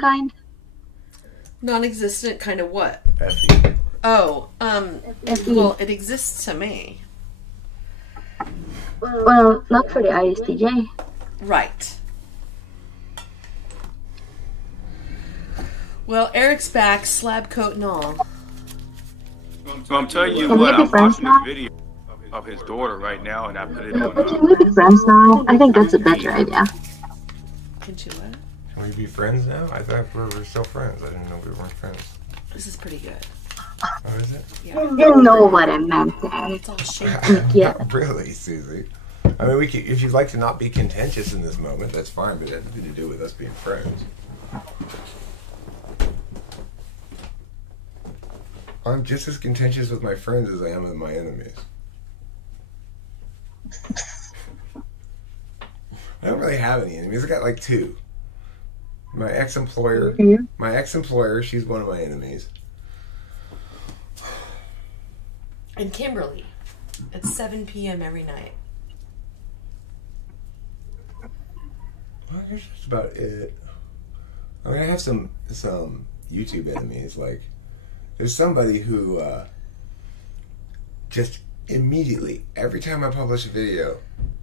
kind? Non-existent kind of what? Effie. Oh, Effie. well, it exists to me. Well, not for the ISTJ. Right. Well, Eric's back, slab coat and all. So I'm telling you Can what, we be I'm friends watching now? a video of his daughter right now, and I put it Can on. we be friends now? I think that's a better idea. Can you what? Can we be friends now? I thought we were still friends. I didn't know we weren't friends. This is pretty good. Oh, is it? Yeah. You know what I meant there. It's all shaky. Yeah. Not really, Susie. I mean, we could, if you'd like to not be contentious in this moment, that's fine, but it has nothing to do with us being friends. I'm just as contentious with my friends as I am with my enemies. I don't really have any enemies. I got like two. My ex-employer. My ex-employer, she's one of my enemies. And Kimberly, at 7 p.m. every night. Well, that's just about it. I mean, I have some YouTube enemies. Like, there's somebody who just immediately, every time I publish a video,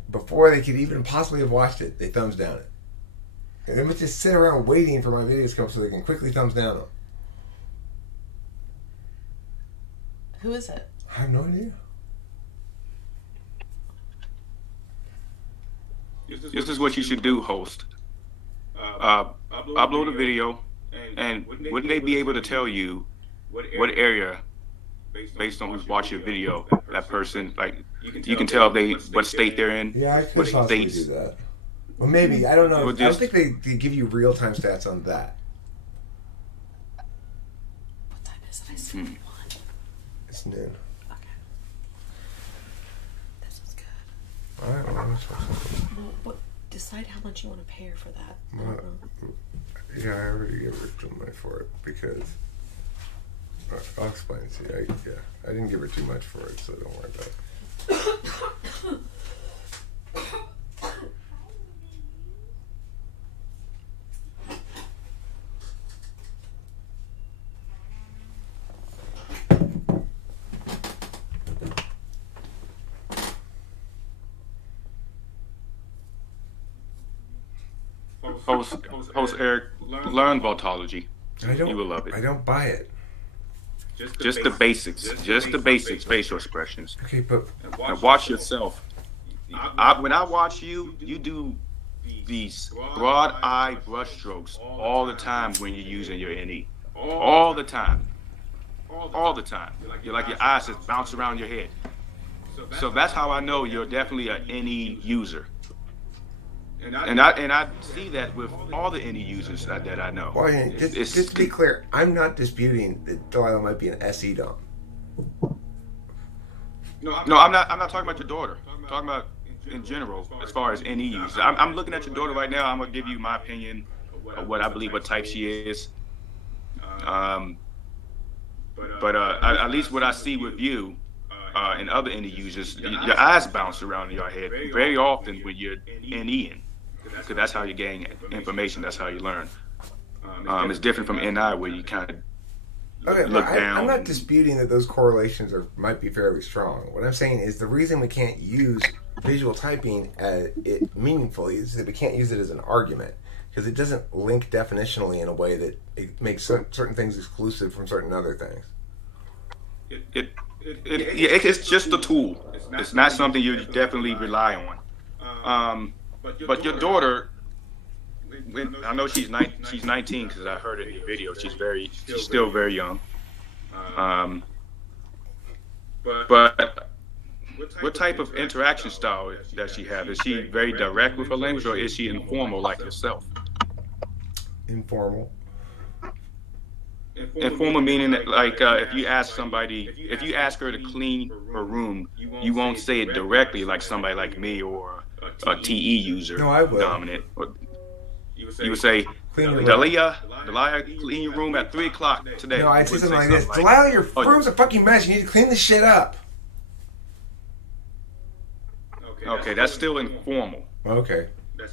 before they could even possibly have watched it, they thumbs down it. And they would just sit around waiting for my videos to come up so they can quickly thumbs down them. Who is it? I have no idea. This is what you should do, host. Upload a video, and wouldn't they be able to tell you what area, based on who's watched your video, that person, like, you can tell what state they're in? Yeah, I could what possibly states. do that. Well, maybe. I don't know. Well, I don't just- think they give you real-time stats on that. What time is it? I said 1. It's noon. Okay. This was good. All right, well, I'm supposed Well, decide how much you want to pay her for that. Well, yeah, I already gave her some money for it because I'll explain it to you. I didn't give her too much for it, so don't worry about it. Host Eric, learn Vaultology. You will love it. I don't buy it. Just the basics. Just the basics, facial expressions. Okay, but Now watch yourself. When I watch you, you do these broad eye brush strokes all the time when you're using your NE. All the time. All the time. You're like your eyes just bounce around your head. So that's how I know you're definitely an NE user. And I see that with all the NE users that I know. well, just to be clear, I'm not disputing that Delilah might be an SE dom. No, I'm not talking about your daughter. I'm talking about in general, as far as NE users. I'm looking at your daughter right now. I'm gonna give you my opinion of what I believe what type she is. But at least what I see with you and other NE users, your eyes bounce around in your head very often when you're NEing, because that's how you gain information. That's how you learn. It's different from NI where you kind of look down. I'm not disputing that those correlations might be fairly strong. What I'm saying is the reason we can't use visual typing meaningfully is that we can't use it as an argument, because it doesn't link definitionally in a way that it makes certain things exclusive from certain other things. It's just a tool. It's not something you definitely rely on. But your daughter, I know she's 19 because I heard it in your video. She's still very young. But what type of interaction style does she have? Is she very direct with her language, or is she informal like yourself? Informal. Informal meaning that, like, if you ask her to clean her room, you won't say it directly like somebody like me or a TE user. No, I will. Dominant. You would say, Delilah, clean your room at 3 o'clock today. No, I'd say something like this. Delilah, your room's a fucking mess. You need to clean this shit up. Okay, that's still informal. Okay.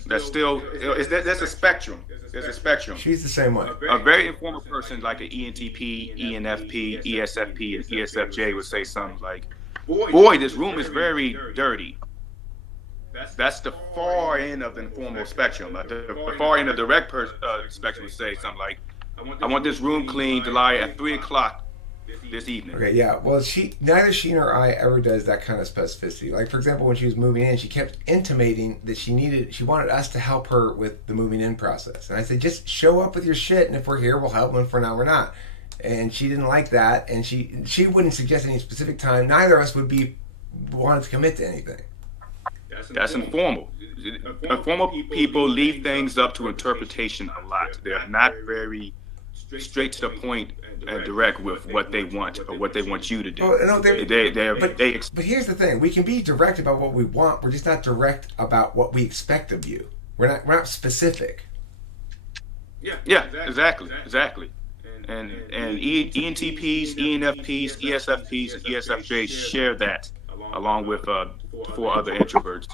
that's still, there's a spectrum. There's a spectrum. She's the same way. A very informal person like an ENTP, ENFP, ESFP, and ESFJ would say something like, boy, this room is very dirty. That's the far end of the informal spectrum. The far end of the direct spectrum would say something like, I want this room cleaned, Delilah, at 3 o'clock this evening. Okay, yeah. Well, neither she nor I ever does that kind of specificity. Like, for example, when she was moving in, she kept intimating that she wanted us to help her with the moving in process. And I said, just show up with your shit, and if we're here, we'll help, and if we're not, we're not. And she didn't like that, and she wouldn't suggest any specific time. Neither of us would be wanted to commit to anything. That's informal. Informal people leave things up to interpretation a lot. They're not very straight to the point and direct with what they want or what they want you to do. Oh, no, but here's the thing: we can be direct about what we want. We're just not direct about what we expect of you. We're not specific. Yeah, exactly. And ENTPs, ENFPs, ESFPs, and ESFJs share that, along with 4 other introverts,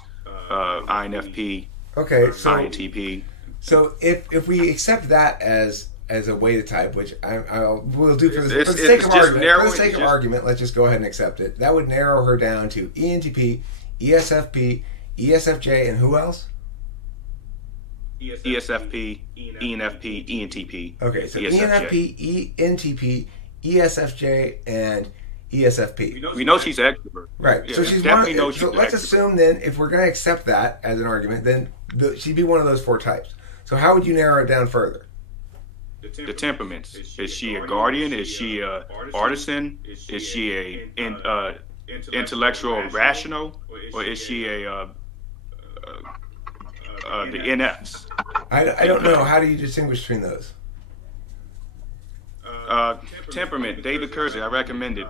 INFP, okay, so INTP. So if we accept that as a way to type, which we'll do for the sake of argument. For the sake of argument, let's just go ahead and accept it. That would narrow her down to ENTP, ESFP, ESFJ, and who else? ESFP, ENFP, ENTP. Okay, so ESFJ. ENFP, ENTP, ESFJ, and ESFP. We know she's an extrovert. Right. Yeah, so she's definitely one. So let's assume then, if we're going to accept that as an argument, then she'd be one of those 4 types. So how would you narrow it down further? The temperaments. Is she a guardian? Is she a artisan? Is she a intellectual rational? Or is she the NFs? I don't know. How do you distinguish between those? Temperament. David Kersey, I recommend it.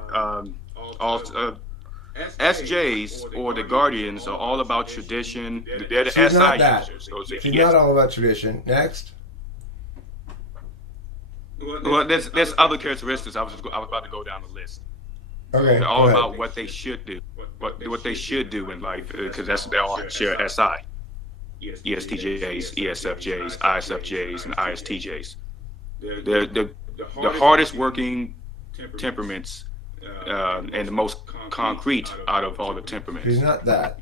SJs or the guardians are all about tradition. They're the She's SI not that. users. She's not all about tradition. Next. Well, there's other characteristics. I was about to go down the list. Okay. They're all about what they should do, what they should do in life, because they all share SI. ESTJs, ESFJs, ISFJs, and ISTJs. They're the hardest working temperaments and the most concrete out of all the temperaments. She's not that.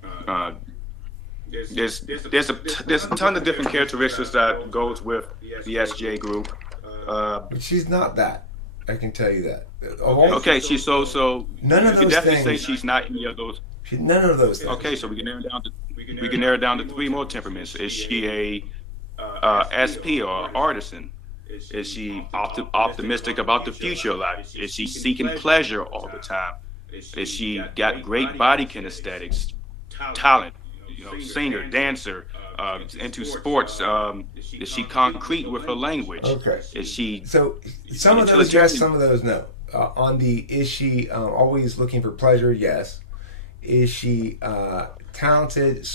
There's a ton of different characteristics that goes with the SJ group. But she's not that. I can tell you that. Okay, she's so. None of those you definitely things. say she's not any of those. She's none of those things. Okay, so we can narrow it down to 3 more temperaments. Is she a SP or artisan? Is she optimistic about the future life? Is she seeking pleasure all the time? Is she got great body kinesthetics, talent? Singer, dancer, into sports. Is she concrete with her language? Okay. Is she? So some of those yes, some of those no. On the is she always looking for pleasure? Yes. Is she talented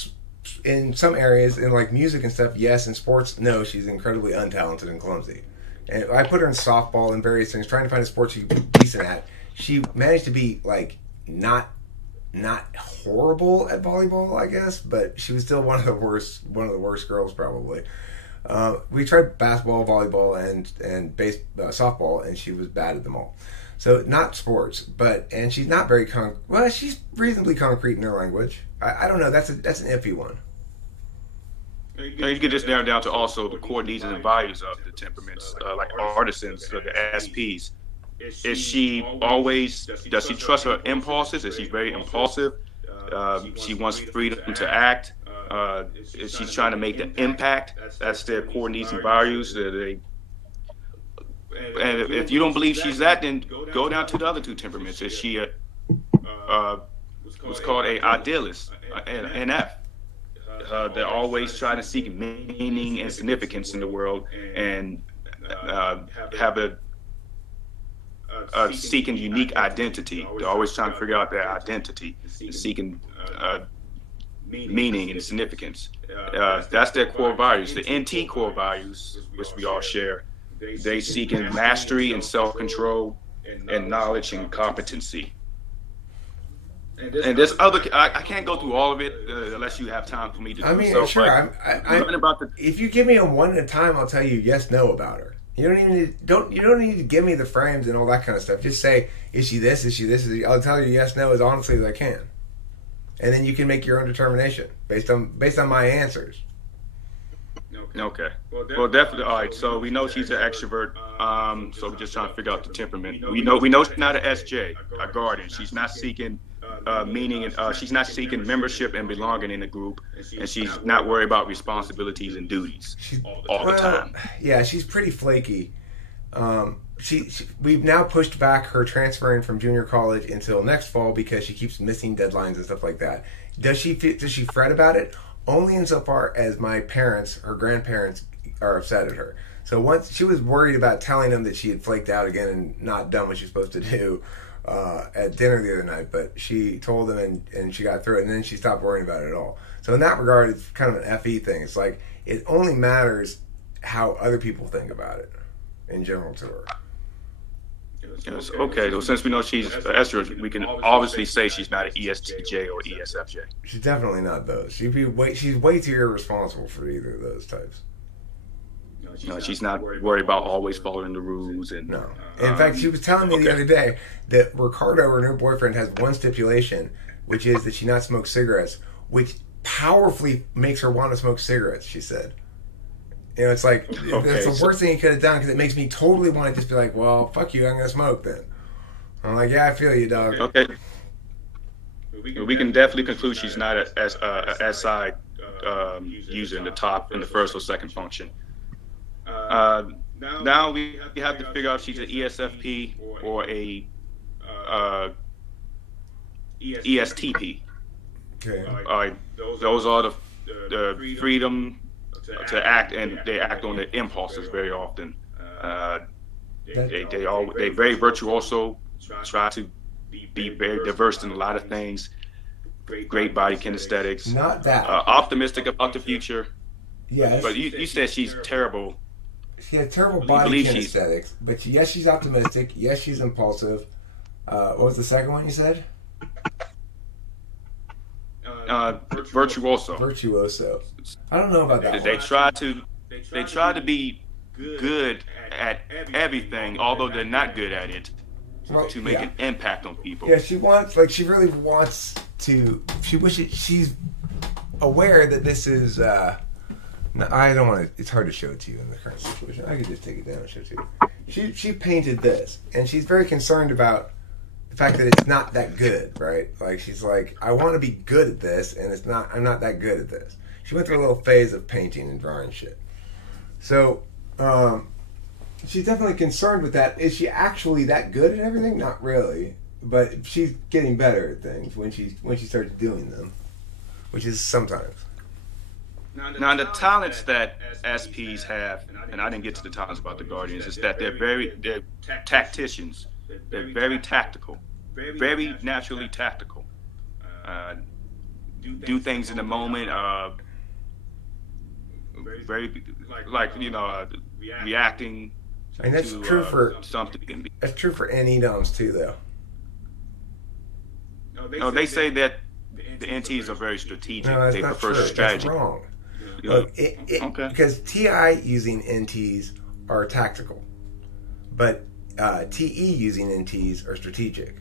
in some areas, in like music and stuff? Yes. In sports, no. She's incredibly untalented and clumsy. And I put her in softball and various things, trying to find a sport she could be decent at. She managed to be like not horrible at volleyball, I guess, but she was still one of the worst girls probably. We tried basketball, volleyball, and softball, and she was bad at them all. So not sports, and she's not very she's reasonably concrete in her language. I don't know. That's an iffy one. You can just narrow down to also the core needs and values of the temperaments, like artisans, the SPs. Is she always? Does she trust her impulses? Is she very impulsive? She wants freedom to act. Is she trying to make the impact? That's their core needs and values. And if you don't believe she's that, then go down to the other 2 temperaments. Is she what's called a idealist, an NF? They're always trying to seek meaning and significance in the world, and have seeking unique identity. They're always trying to figure out their identity, seeking meaning and significance. That's their core values. The NT core values, which we all share, they seek in mastery and self-control and knowledge and competency. And there's other. I can't go through all of it unless you have time for me to do I mean, so. sure. I'm learning about the. If you give me a one at a time, I'll tell you yes, no about her. You don't even you don't need to give me the frames and all that kind of stuff. Just say, is she this? Is she this? I'll tell you yes, no as honestly as I can, and then you can make your own determination based on my answers. Okay. Well, definitely. All right. So we know she's an extrovert. So we're just trying to figure out the temperament. We know she's not an SJ, a guardian. She's not seeking meaning, and she's not seeking membership and belonging in the group, and she's not worried about responsibilities and duties all the time. Yeah, she's pretty flaky. We've now pushed back her transferring from junior college until next fall because she keeps missing deadlines and stuff like that. Does she fret about it? Only insofar as my parents, her grandparents, are upset at her. So once she was worried about telling them that she had flaked out again and not done what she's supposed to do at dinner the other night, but she told them and she got through it, and then she stopped worrying about it at all. So in that regard, it's kind of an FE thing. It's like it only matters how other people think about it in general to her. Yes. Okay. So since we know she's an extrovert, we can obviously say she's not an ESTJ or ESFJ. She's definitely not those. She's way too irresponsible for either of those types. No, she's not worried about always following the rules. And no. In fact, she was telling me the other day that Ricardo, her new boyfriend, has one stipulation, which is that she not smoke cigarettes, which powerfully makes her want to smoke cigarettes, she said. You know, it's like, that's the worst thing he could have done, because it makes me totally want to just be like, well, fuck you, I'm going to smoke then. I'm like, yeah, I feel you, dog. Okay. We can definitely conclude she's not a SI user in the first or second function. Now we have to figure out if she's an ESFP or a ESTP. Okay. All right. Those are the freedom to act, and they act on their impulses very often. They very virtuoso, try to be very diverse in a lot of things. Great body kinesthetics. Not that. Optimistic about the future. Yes. But you said she's terrible. She has terrible body kinesthetics, but yes, she's optimistic. Yes, she's impulsive. What was the second one you said? Virtuoso. Virtuoso. I don't know about that. They try to be good at everything, although they're not good at it, to make an impact on people. Yeah, she really wants to. She's aware that this is. I don't want to. It's hard to show it to you in the current situation. I could just take it down and show it to you. She painted this, and she's very concerned about the fact that it's not that good, right? Like, she's like, I want to be good at this, and it's not. I'm not that good at this. She went through a little phase of painting and drawing shit. So, she's definitely concerned with that. Is she actually that good at everything? Not really, but she's getting better at things when she starts doing them, which is sometimes. Now, the talents that SPs have, and I didn't get to the talents about the Guardians, is that they're tacticians. They're very tactical, very naturally tactical. Do things in the moment. Very reacting. And that's true for something. That's true for NE noms too, though. No, they say that the NTs are very strategic. No, that's they not prefer true. strategy. That's wrong. Okay. Because TI using NTs are tactical, but TE using NTs are strategic.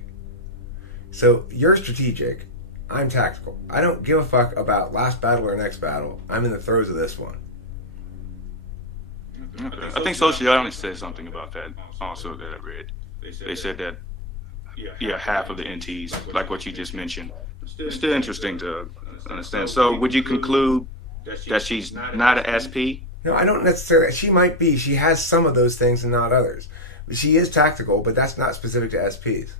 So you're strategic, I'm tactical. I don't give a fuck about last battle or next battle. I'm in the throes of this one. Okay. I think Socionics said something about that also that I read. They said that half of the NTs, like what you just mentioned. It's still interesting to understand. So would you conclude that she's not an SP? No, I don't necessarily. She might be. She has some of those things and not others. She is tactical, but that's not specific to SPs.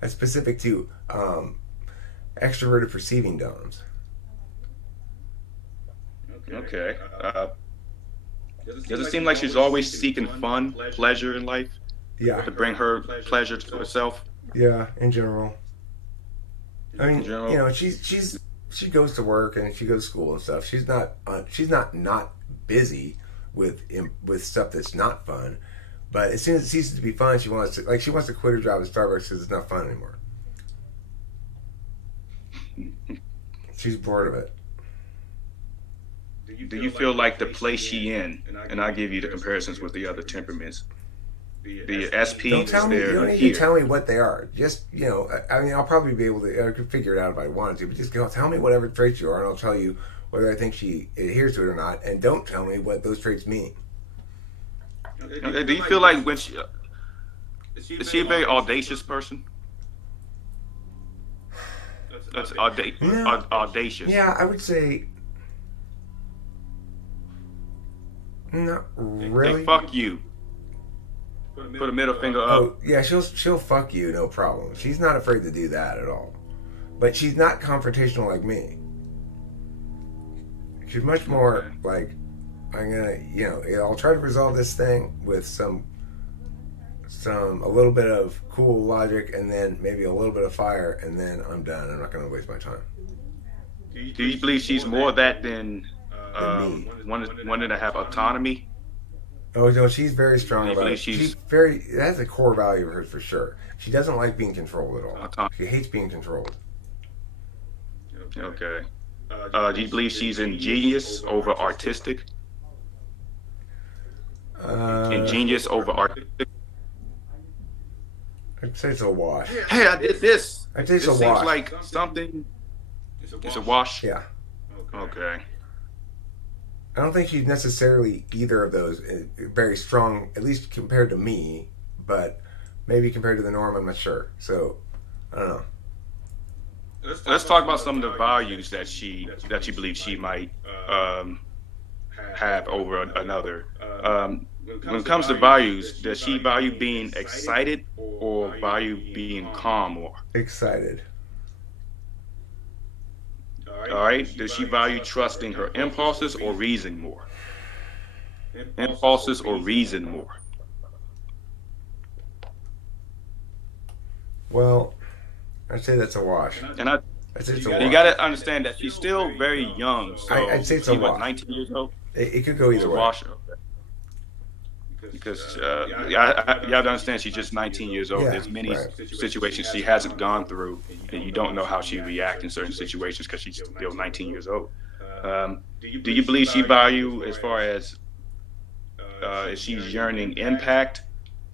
That's specific to extroverted perceiving doms. Okay. Does it seem like she's always seeking fun, pleasure in life? Yeah. To bring her pleasure to herself? Yeah, in general. I mean, you know, she goes to work and she goes to school and stuff. She's not busy with stuff that's not fun. But as soon as it ceases to be fun, she wants to quit her job at Starbucks because it's not fun anymore. She's bored of it. Do you feel like the place she in, and I'll give you the comparisons with the other temperaments, the SP Don't is tell me. You there don't need here. to tell me what they are. Just, I mean, I'll probably be able to. I could figure it out if I wanted to. But just tell me whatever traits you are, and I'll tell you whether I think she adheres to it or not. And don't tell me what those traits mean. Do you feel like when is she a very audacious person? That's audacious. Yeah, I would say not really. Hey, fuck you. Put a middle finger up. Oh, yeah, she'll fuck you, no problem. She's not afraid to do that at all. But she's not confrontational like me. She's much more like, I'm gonna, I'll try to resolve this thing with a little bit of cool logic and then maybe a little bit of fire, and then I'm done. I'm not gonna waste my time. Do you believe she's more that than me. wanting to have autonomy? Oh no, she's very strong about it. She's that's a core value of hers for sure. She doesn't like being controlled at all. She hates being controlled. Okay. Do you believe she's ingenious over artistic? Ingenious over artistic? I'd say it's a wash. Hey, I did this. I'd say it's This a seems wash. like something. It's a wash. Yeah. Okay. I don't think she's necessarily either of those very strong, at least compared to me, but maybe compared to the norm, I'm not sure. So, I don't know. Let's talk about some of the values that you believe she might have over another. When it comes to values, does she value being excited or value being calm more? Excited. All right. Does she value trusting her impulses or reason more? Impulses or reason more? Well, I'd say that's a wash. And I'd say it's a wash. you got to understand that she's still very young. So I'd say it's a wash. 19 years old. It could go It's either a way. wash. Okay. Because you have to understand she's just 19 years old. Yeah, There's many right. situations she hasn't gone through, and you don't know how she reacts in certain situations because she's still 19 years old. Do you believe she value as far as is she's yearning impact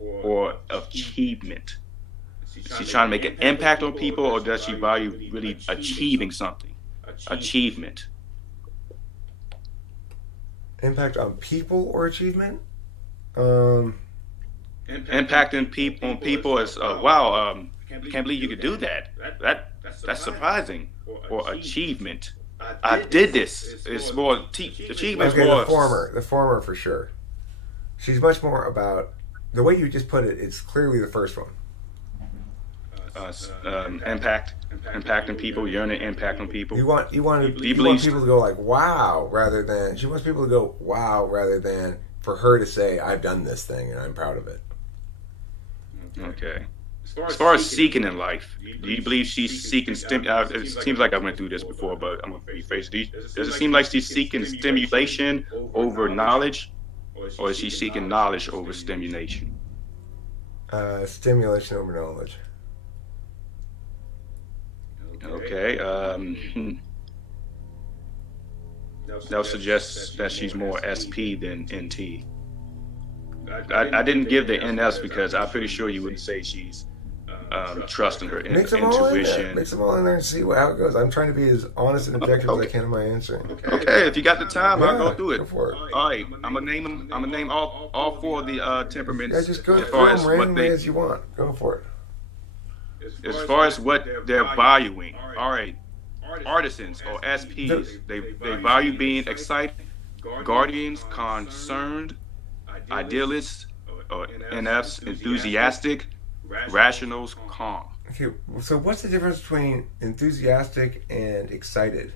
or achievement? Is she trying to make an impact on people, or does she value really achieving something? Achievement. Impact on people or achievement? Impacting people is wow. Can't believe you could do that. That's surprising. Or achievement. I did this. It's more achievement. Okay, More the former for sure. She's much more about the way you just put it. It's clearly the first one. impacting people, yearning impact on people. You want people to go like wow rather than she wants people to go wow rather than for her to say I've done this thing and I'm proud of it. Okay. As far as seeking in life, do you believe she's seeking it seems like I went through this before, but I'm going to rephrase it. Does it seem like she's seeking stimulation over knowledge, or is she seeking knowledge over stimulation? Stimulation over knowledge. Okay. That would suggest that she's more SP than NT. I didn't give the NS because I'm pretty sure you wouldn't say she's trusting her intuition. Mix them all in there and see how it goes. I'm trying to be as honest and objective as I can in my answering. Okay, if you got the time, I'll go through it. Go for it. All right, I'm gonna name them. I'm gonna name all four of the temperaments. Yeah, just go as through far them as what randomly they, as you want. Go for it. as far as what they're valuing. All right, artisans or SPs, they value being excited, guardians, concerned, idealists, or NFs, enthusiastic, rationals, calm. Okay, so what's the difference between enthusiastic and excited?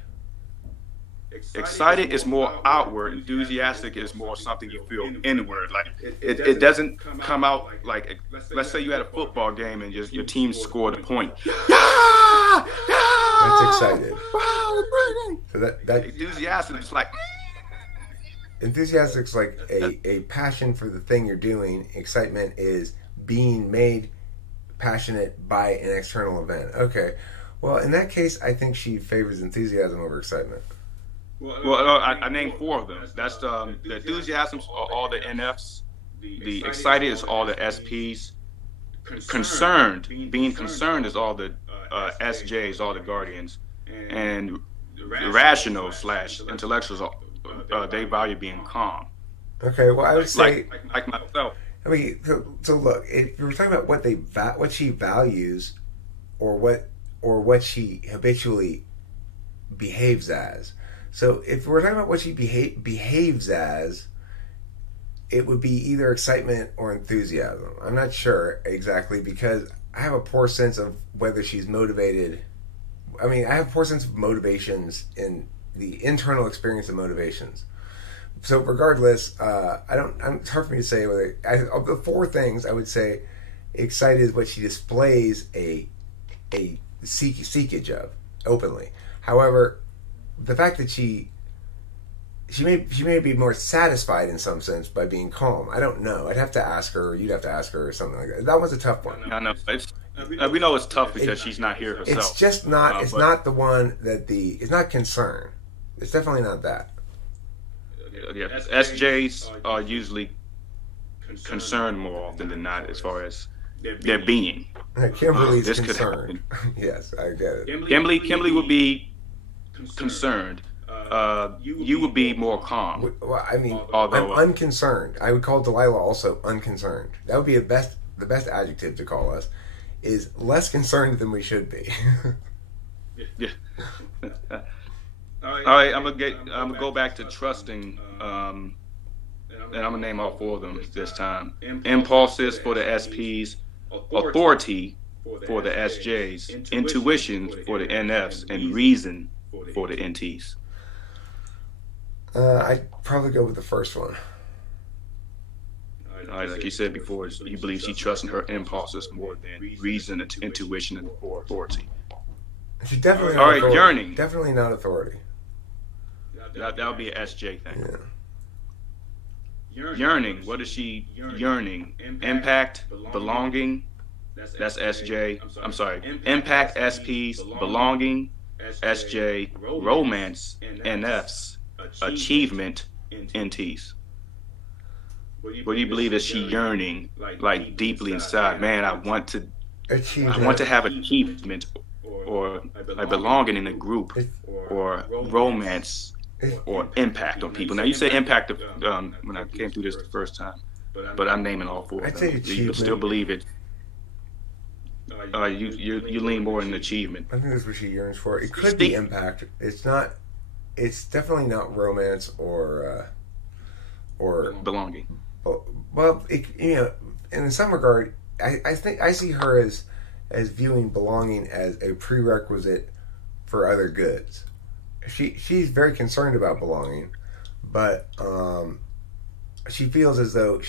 Excited is more outward. Enthusiastic is more something you feel inward. Like it doesn't come out like. Let's say you had a football game and your team scored a point. That's excited. So that enthusiastic is like. Enthusiastic's like a passion for the thing you're doing. Excitement is being made passionate by an external event. Okay. Well, in that case, I think she favors enthusiasm over excitement. Well, I named 4 of them. That's the enthusiasms are all the NFs. The excited is all the SPs. Being concerned is all the SJs, all the guardians. And rational / intellectuals, they value being calm. Okay, well, I would say like myself. I mean, so look, if we're talking about what she values, or what she habitually behaves as. So if we're talking about what she behaves as, it would be either excitement or enthusiasm. I'm not sure exactly, because I have a poor sense of whether she's motivated. I mean, I have a poor sense of motivations in the internal experience of motivations. So regardless, it's hard for me to say whether of the 4 things, I would say excited is what she displays a seekage of openly. However, the fact that she may be more satisfied in some sense by being calm. I don't know. I'd have to ask her, or you'd have to ask her, or something like that. That one's a tough one. I know. We know it's tough because she's not here herself. It's just not. It's not the one that it's not concern. It's definitely not that. Yeah, SJs are usually concerned more often than not, as far as their being. Kimberly's concerned. Yes, I get it. Kimberly would be concerned. You would be more calm. Well, I mean, I'm unconcerned. I would call Delilah also unconcerned. That would be the best adjective to call us. Is less concerned than we should be. Yeah. All right, I'm gonna go back to trusting, and I'm gonna name all 4 of them this time. Impulses for the SPs, authority for the SJs, intuition for the NFs, and reason for the NTs. I'd probably go with the first one. All right, like you said before, you believe she trusts in her impulses more than reason, intuition, and authority. She's definitely not all right. Authority. Yearning. Definitely not authority. That would be an SJ thing. Yeah. Yearning. What is she yearning? Impact, belonging. That's SJ. I'm sorry. Impact, SPs, belonging, SJ, romance, NFs, achievement, NTs. What do you believe is she yearning, like deeply inside? Man, I want to have achievement, or like belonging in a group, or romance, or impact on people. Now you say impact when I came through this the first time, but I'm naming all 4. I'd say achievement. You still believe it? You lean more in achievement. I think that's what she yearns for. It could be impact. It's not. It's definitely not romance or belonging. Well, in some regard, I think I see her as viewing belonging as a prerequisite for other goods. She's very concerned about belonging, but she feels as though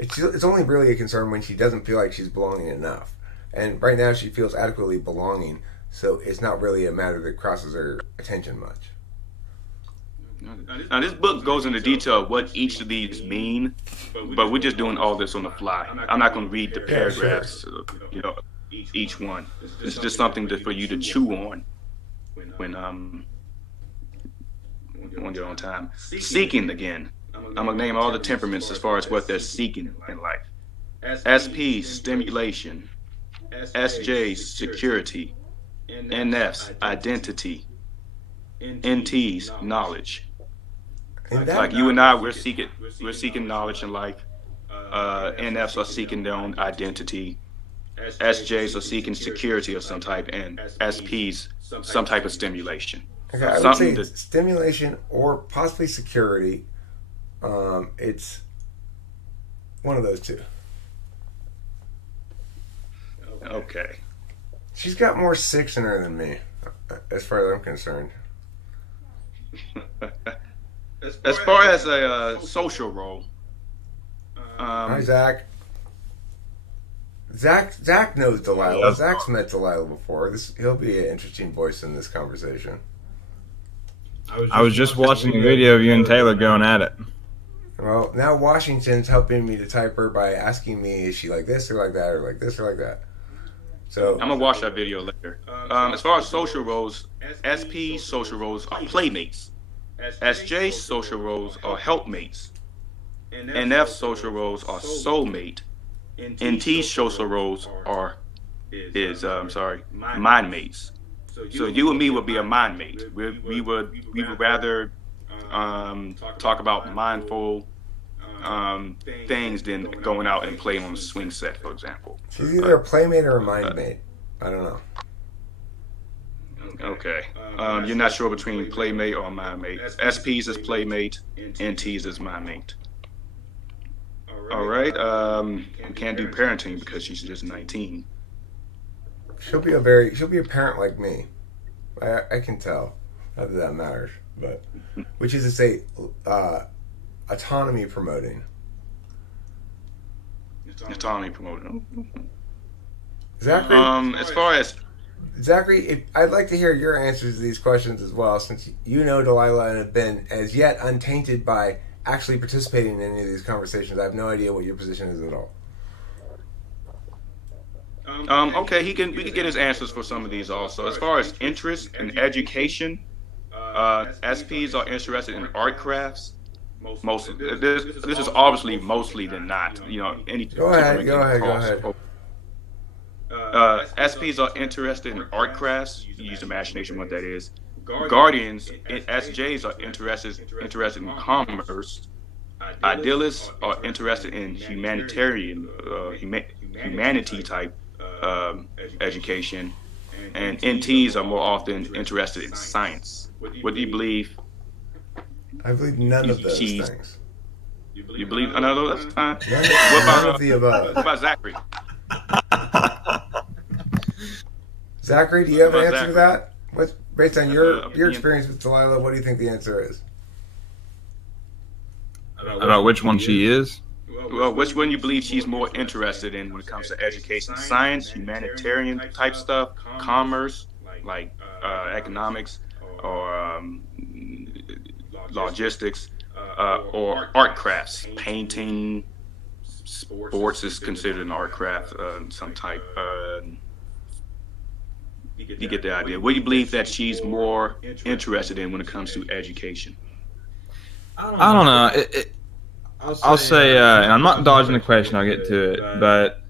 it's only really a concern when she doesn't feel like she's belonging enough. And right now she feels adequately belonging, so it's not really a matter that crosses her attention much. Now, this book goes into detail of what each of these mean, but we're just doing all this on the fly. I'm not going to read the paragraphs, each one. It's just something for you to chew on when on your own time. Seeking again. I'm going to name all the temperaments as far as what they're seeking in life. SP, stimulation. SJs, security. NFs, identity. NTs, knowledge. Like you and I, we're seeking knowledge in life. NFs are seeking their own identity. SJs are seeking security of some type, and SPs some type of stimulation. Okay, I would say stimulation or possibly security. It's one of those 2. Okay. She's got more 6 in her than me, as far as I'm concerned. As far as a social role, hi Zach. Zach knows Delilah. Zach's met Delilah before. He'll be an interesting voice in this conversation. I was just watching a video of you and Taylor going at it. Well, now Washington's helping me to type her by asking me, is she like this or like that or like this or like that? So I'm gonna watch that video later. As far as social roles, SP social roles are playmates. SJ social roles are helpmates. NF social roles are soulmate. NT social roles are mind mates. So you and me would be a mind mate. We would rather talk about mindful things than going out and playing on a swing set, for example. she's either a playmate or a mind mate. I don't know. Okay. You're not sure between playmate or mind mate. SPs is playmate, NTs is mind mate. All right. We can't do parenting because she's just 19. She'll be a parent like me. I can tell. Not that that matters, but which is to say, autonomy promoting. Autonomy promoting. Zachary, as far as Zachary, I'd like to hear your answers to these questions as well, since you know Delilah and have been as yet untainted by actually participating in any of these conversations. I have no idea what your position is at all. Okay, we can get his answers for some of these also. As far as interest in education, SPs are interested in art crafts. Most of this is obviously mostly than not. You know, any. Go ahead. SPs are interested in art crafts. You use imagination what that is. Guardians, SJs are interested in commerce. Idealists are interested in humanitarian, humanity type education, and NTs are more often interested in science. What do you believe? I believe none of those things. You believe none of those? That's fine. None of the above. What about Zachary? Zachary, do you have an answer to that? What's based on your experience with Delilah? What do you think the answer is? About which one she is? Well, which one you believe she's more interested in when it comes to education? Science, humanitarian type stuff, commerce, like economics, or logistics, or art crafts, painting, sports is considered an art craft, some type. You get the idea. What do you believe that she's more interested in when it comes to education? I don't know. I'll say, and I'm not dodging the question. I'll get to it, but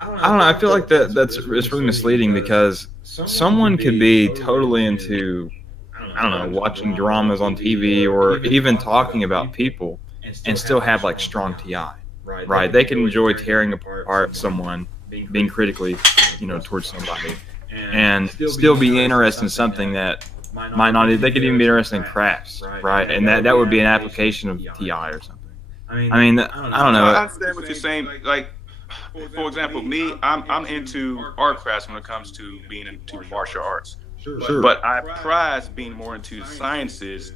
I don't know. I feel like it's really misleading because someone could be totally into, I don't know, watching dramas on TV or even talking about people and still have like strong TI, right? They can enjoy tearing apart someone, being critically, towards somebody, and still be interested in something that might not. They could even be interested in crafts, right? And that would be an application of TI or something. I mean, I don't know. I understand what you're saying. Like, for example, me, I'm into art crafts when it comes to being into martial arts. Sure. But I prize being more into the sciences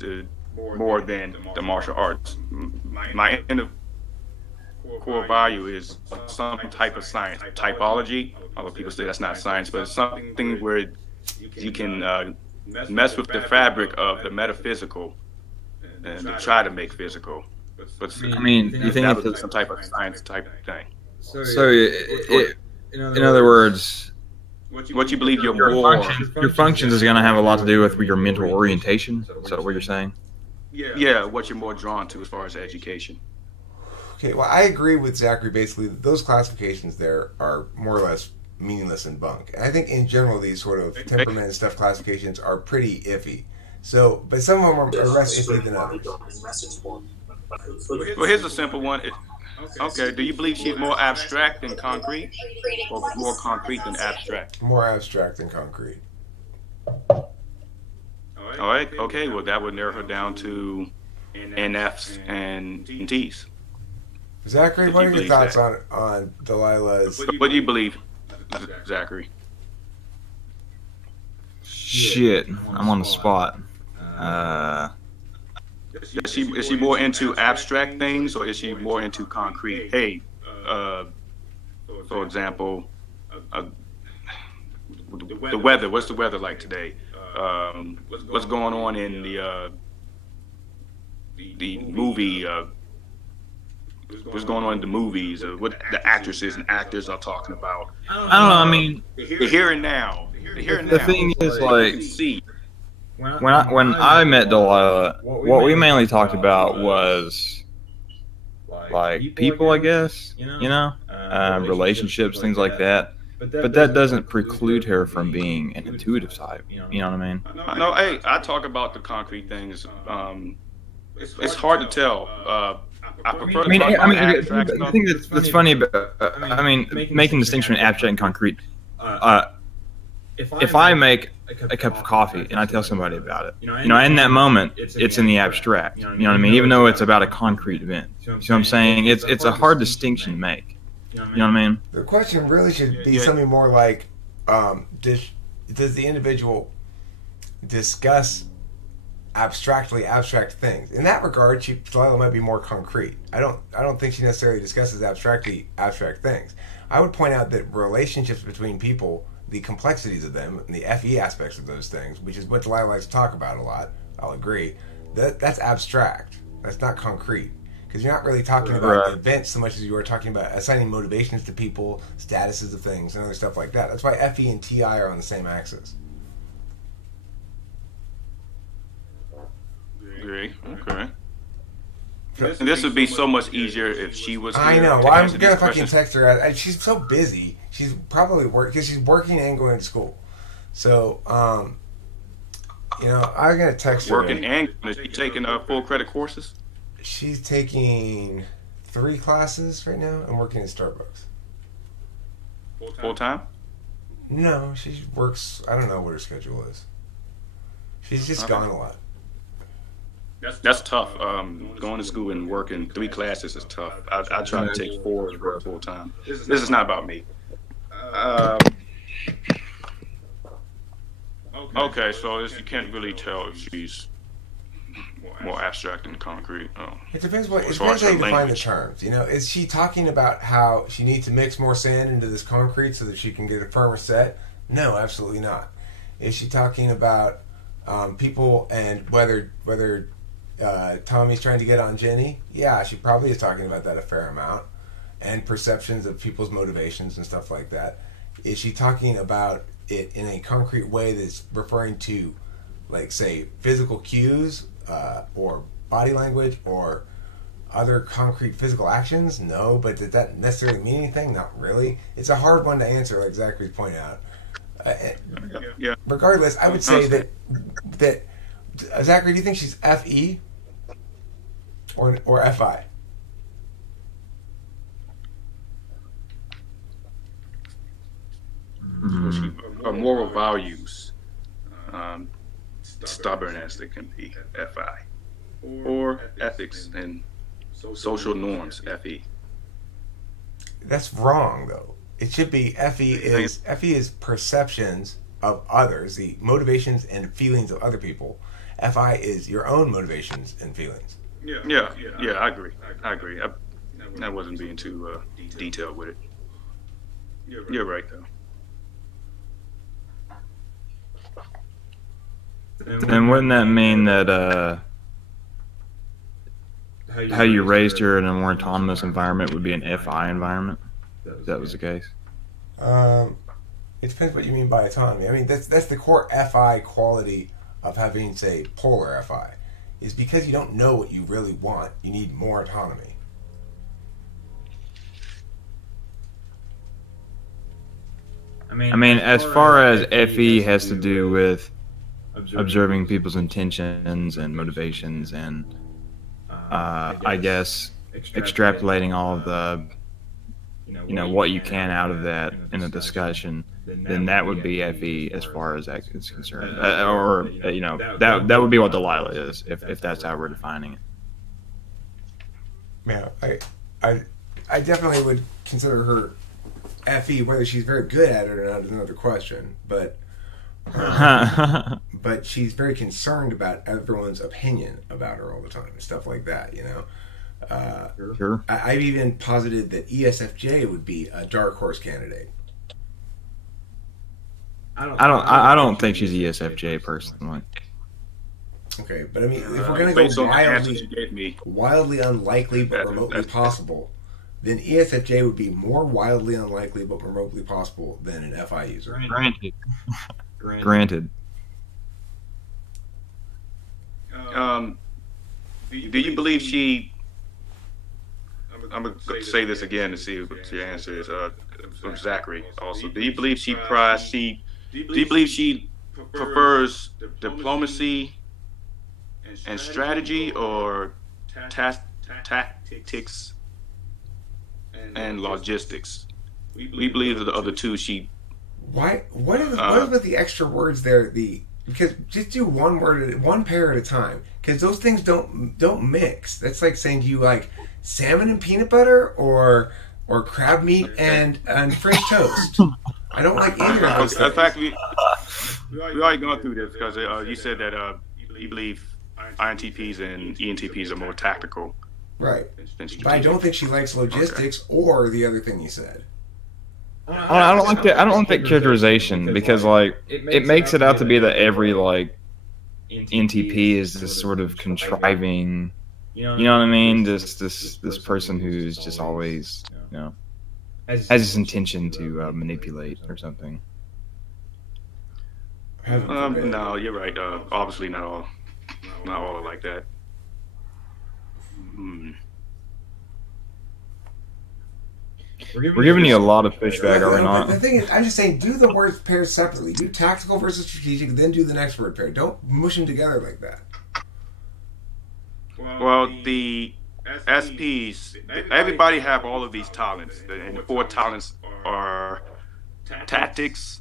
more than the martial arts. My core value is some type of science. Typology, although people say that's not science, but it's something where you can mess with the fabric of the metaphysical and to try to make physical. But I mean, you think it's some type of science type thing. So in other words, what you believe your functions is going to have a lot to do with your mental orientation. Is that what you're saying? Yeah, what you're more drawn to as far as education. Okay, well, I agree with Zachary. Basically, those classifications there are more or less meaningless and bunk. And I think in general, these sort of temperament and stuff classifications are pretty iffy. So, but some of them are less iffy than others. Well, here's a simple one. Okay, do you believe she's more abstract than concrete, or more concrete than abstract? More abstract than concrete. All right. Okay. Well, that would narrow her down to NFs and Ts. Zachary, what are your thoughts on Delilah's? What do you believe, Zachary? Shit, I'm on the spot. Is she more into abstract things, or is she more into concrete? Hey, for example, the weather. What's the weather like today? What's going on in the movie what's going on in the movies, or what the actresses and actors are talking about. I don't know. I mean, The here and now. the thing is, like, see. when I met Delilah, what we mainly talked about was like people, I guess, relationships, things like that. But that doesn't preclude her from being an intuitive type. You know what I mean? No, hey, I talk about the concrete things. It's hard to tell. I prefer to talk about abstract stuff. I think that's funny about, making distinction between abstract and concrete. If I make a cup of coffee and I tell somebody about it, in that moment, it's in the abstract. You know what I mean? Even though it's about a concrete event. See what I'm saying? It's a hard distinction to make. You know what I mean? The question really should be something more like, does the individual discuss abstractly abstract things? In that regard, Delilah might be more concrete. I don't think she necessarily discusses abstractly abstract things. I would point out that relationships between people, the complexities of them, and the FE aspects of those things, which is what Delilah likes to talk about a lot, I'll agree, that's abstract. That's not concrete. Because you're not really talking about events so much as you are talking about assigning motivations to people, statuses of things, and other stuff like that. That's why FE and TI are on the same axis. Agree. Okay. And this would be so much easier if she was here. I know. Well, I'm going to fucking text her. She's so busy. She's probably because she's working and going to school. So, I'm going to text her. Working and is she taking full credit courses? She's taking 3 classes right now and working at Starbucks. Full time? No, she works. I don't know what her schedule is. She's just gone a lot. That's tough. Going to school and working 3 classes is tough. I try to take 4 as well full time. This is not about me. Okay, so you can't really tell if she's more abstract than concrete. It depends how you define the terms. Is she talking about how she needs to mix more sand into this concrete so that she can get a firmer set? No, absolutely not. Is she talking about people and whether Tommy's trying to get on Jenny? Yeah, she probably is talking about that a fair amount, and perceptions of people's motivations and stuff like that. Is she talking about it in a concrete way that's referring to, like, say, physical cues or body language or other concrete physical actions? No, but did that necessarily mean anything? Not really. It's a hard one to answer, like Zachary's pointed out. Yeah. Regardless, I would say that Zachary, do you think she's FE or FI? Her moral values, stubborn as they can be, FI, or ethics and social norms, FE. That's wrong, though. It should be FE is perceptions of others, the motivations and feelings of other people. FI is your own motivations and feelings. Yeah, I agree. I wasn't being too detailed with it. You're right, though. Then wouldn't that mean that how you raised her in a more autonomous environment would be an FI environment? If that was the case? It depends what you mean by autonomy. I mean, that's the core FI quality of having, say, polar FI, is because you don't know what you really want. You need more autonomy. I mean, as far as FE has to do with observing people's intentions and motivations and, I guess, extrapolating all of the, what you can out of that in a discussion, then that would be FE as far as that is concerned. That would be what Delilah is, if that's how we're defining it. Yeah, I definitely would consider her FE. Whether she's very good at it or not is another question. But but she's very concerned about everyone's opinion about her all the time and stuff like that. Sure. I've even posited that ESFJ would be a dark horse candidate. I don't think she's ESFJ personally. Okay, but I mean, if we're gonna based go on the answers you gave me, wildly unlikely but remotely that's possible, then ESFJ would be more wildly unlikely but remotely possible than an FI user. Granted. Granted. Do you believe she? I'm gonna say this again to see what your answer is. From Zachary also. Do you believe she prefers diplomacy and strategy, or tactics and logistics? We believe that the other two she. Why? What is with the extra words there? Because just do one pair at a time. Because those things don't mix. That's like saying, do you like salmon and peanut butter or crab meat and French toast? I don't like either of those things. In fact, we already gone through this because you said that you believe INTPs and ENTPs are more tactical. Right. But I don't think she likes logistics or the other thing you said. I don't like that. I don't like that characterization because like it makes it out to be that every like NTP is this sort of contriving. You know what I mean? This person who's just always has this intention to manipulate or something. No, you're right. Obviously, not all are like that. We're giving you a lot of pushback, are we not? The thing is, I'm just saying, do the words pairs separately. Do tactical versus strategic, then do the next word pair. Don't mush them together like that. Well, the SPs, everybody have all of these talents, and the 4 talents are tactics,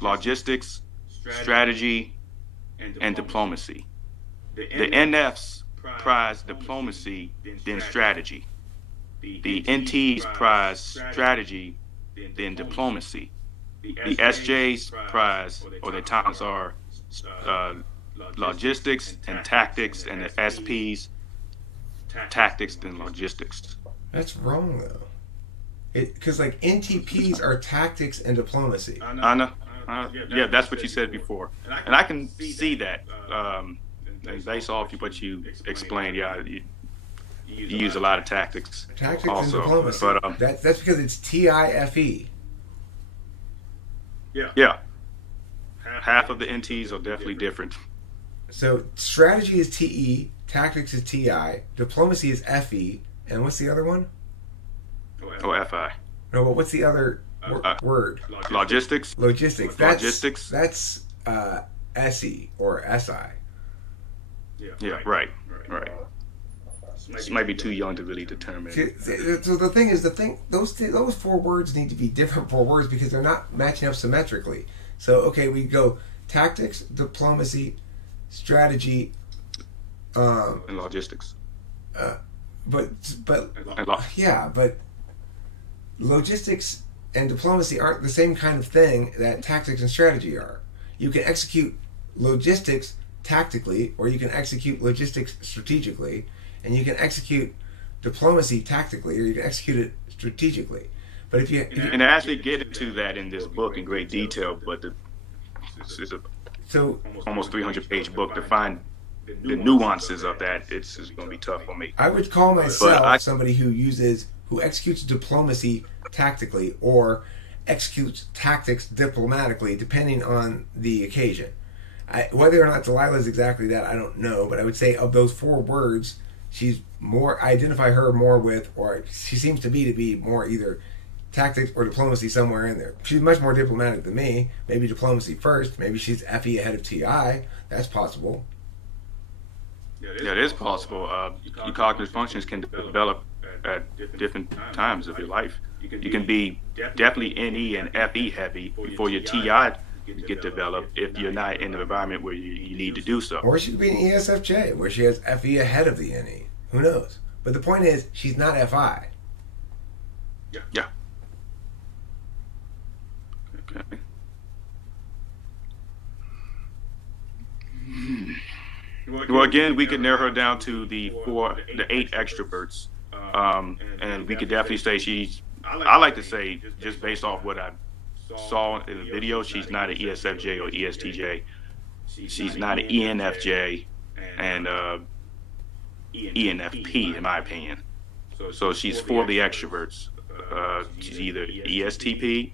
logistics, strategy, and diplomacy. The NFs prize diplomacy, then strategy. The NTs prize strategy, then diplomacy. The SJs prize, or their talents are logistics and tactics, and the SPs tactics then logistics. That's wrong though. Because like NTPs are tactics and diplomacy. I know. Yeah, that's what you said before, and I can see that. Based off what you explained, yeah, you use a lot of tactics. Tactics also, and diplomacy. But that's because it's TIFE. Yeah. Half of the NTs are definitely different. So strategy is TE, tactics is TI, diplomacy is FE, and what's the other one? Oh, FI. No, but what's the other word? Logistics. Logistics. That's SE or SI. Yeah, right. This might be too young to really determine. So the thing is, those 4 words need to be different 4 words because they're not matching up symmetrically. So okay, we go tactics, diplomacy, strategy, and logistics. But logistics and diplomacy aren't the same kind of thing that tactics and strategy are. You can execute logistics tactically, or you can execute logistics strategically, and you can execute diplomacy tactically, or you can execute it strategically. But if you can actually get into that in this book in great detail, but it's almost 300-page book to find the nuances of that. It's going to be tough for me. I would call myself somebody who executes diplomacy tactically or executes tactics diplomatically, depending on the occasion. Whether or not Delilah is exactly that, I don't know. But I would say of those 4 words, I identify her more with, or she seems to be more either tactics or diplomacy somewhere in there. She's much more diplomatic than me. Maybe diplomacy first. Maybe she's FE ahead of TI. That's possible. Yeah, it is possible. Your cognitive functions can develop at different times of your life. You can be definitely NE and FE heavy before your TI get developed if you're not in the environment where you need to do so. Or she could be an ESFJ where she has FE ahead of the NE. Who knows? But the point is, she's not FI. Yeah. Okay. Well, again, we could narrow her down to the 8 extroverts, and we could definitely say I like to say, just based off what I saw in the video, she's not an ESFJ or ESTJ. She's not an ENFJ, and ENFP, in my opinion. So she's for the extroverts. She's either ESTP,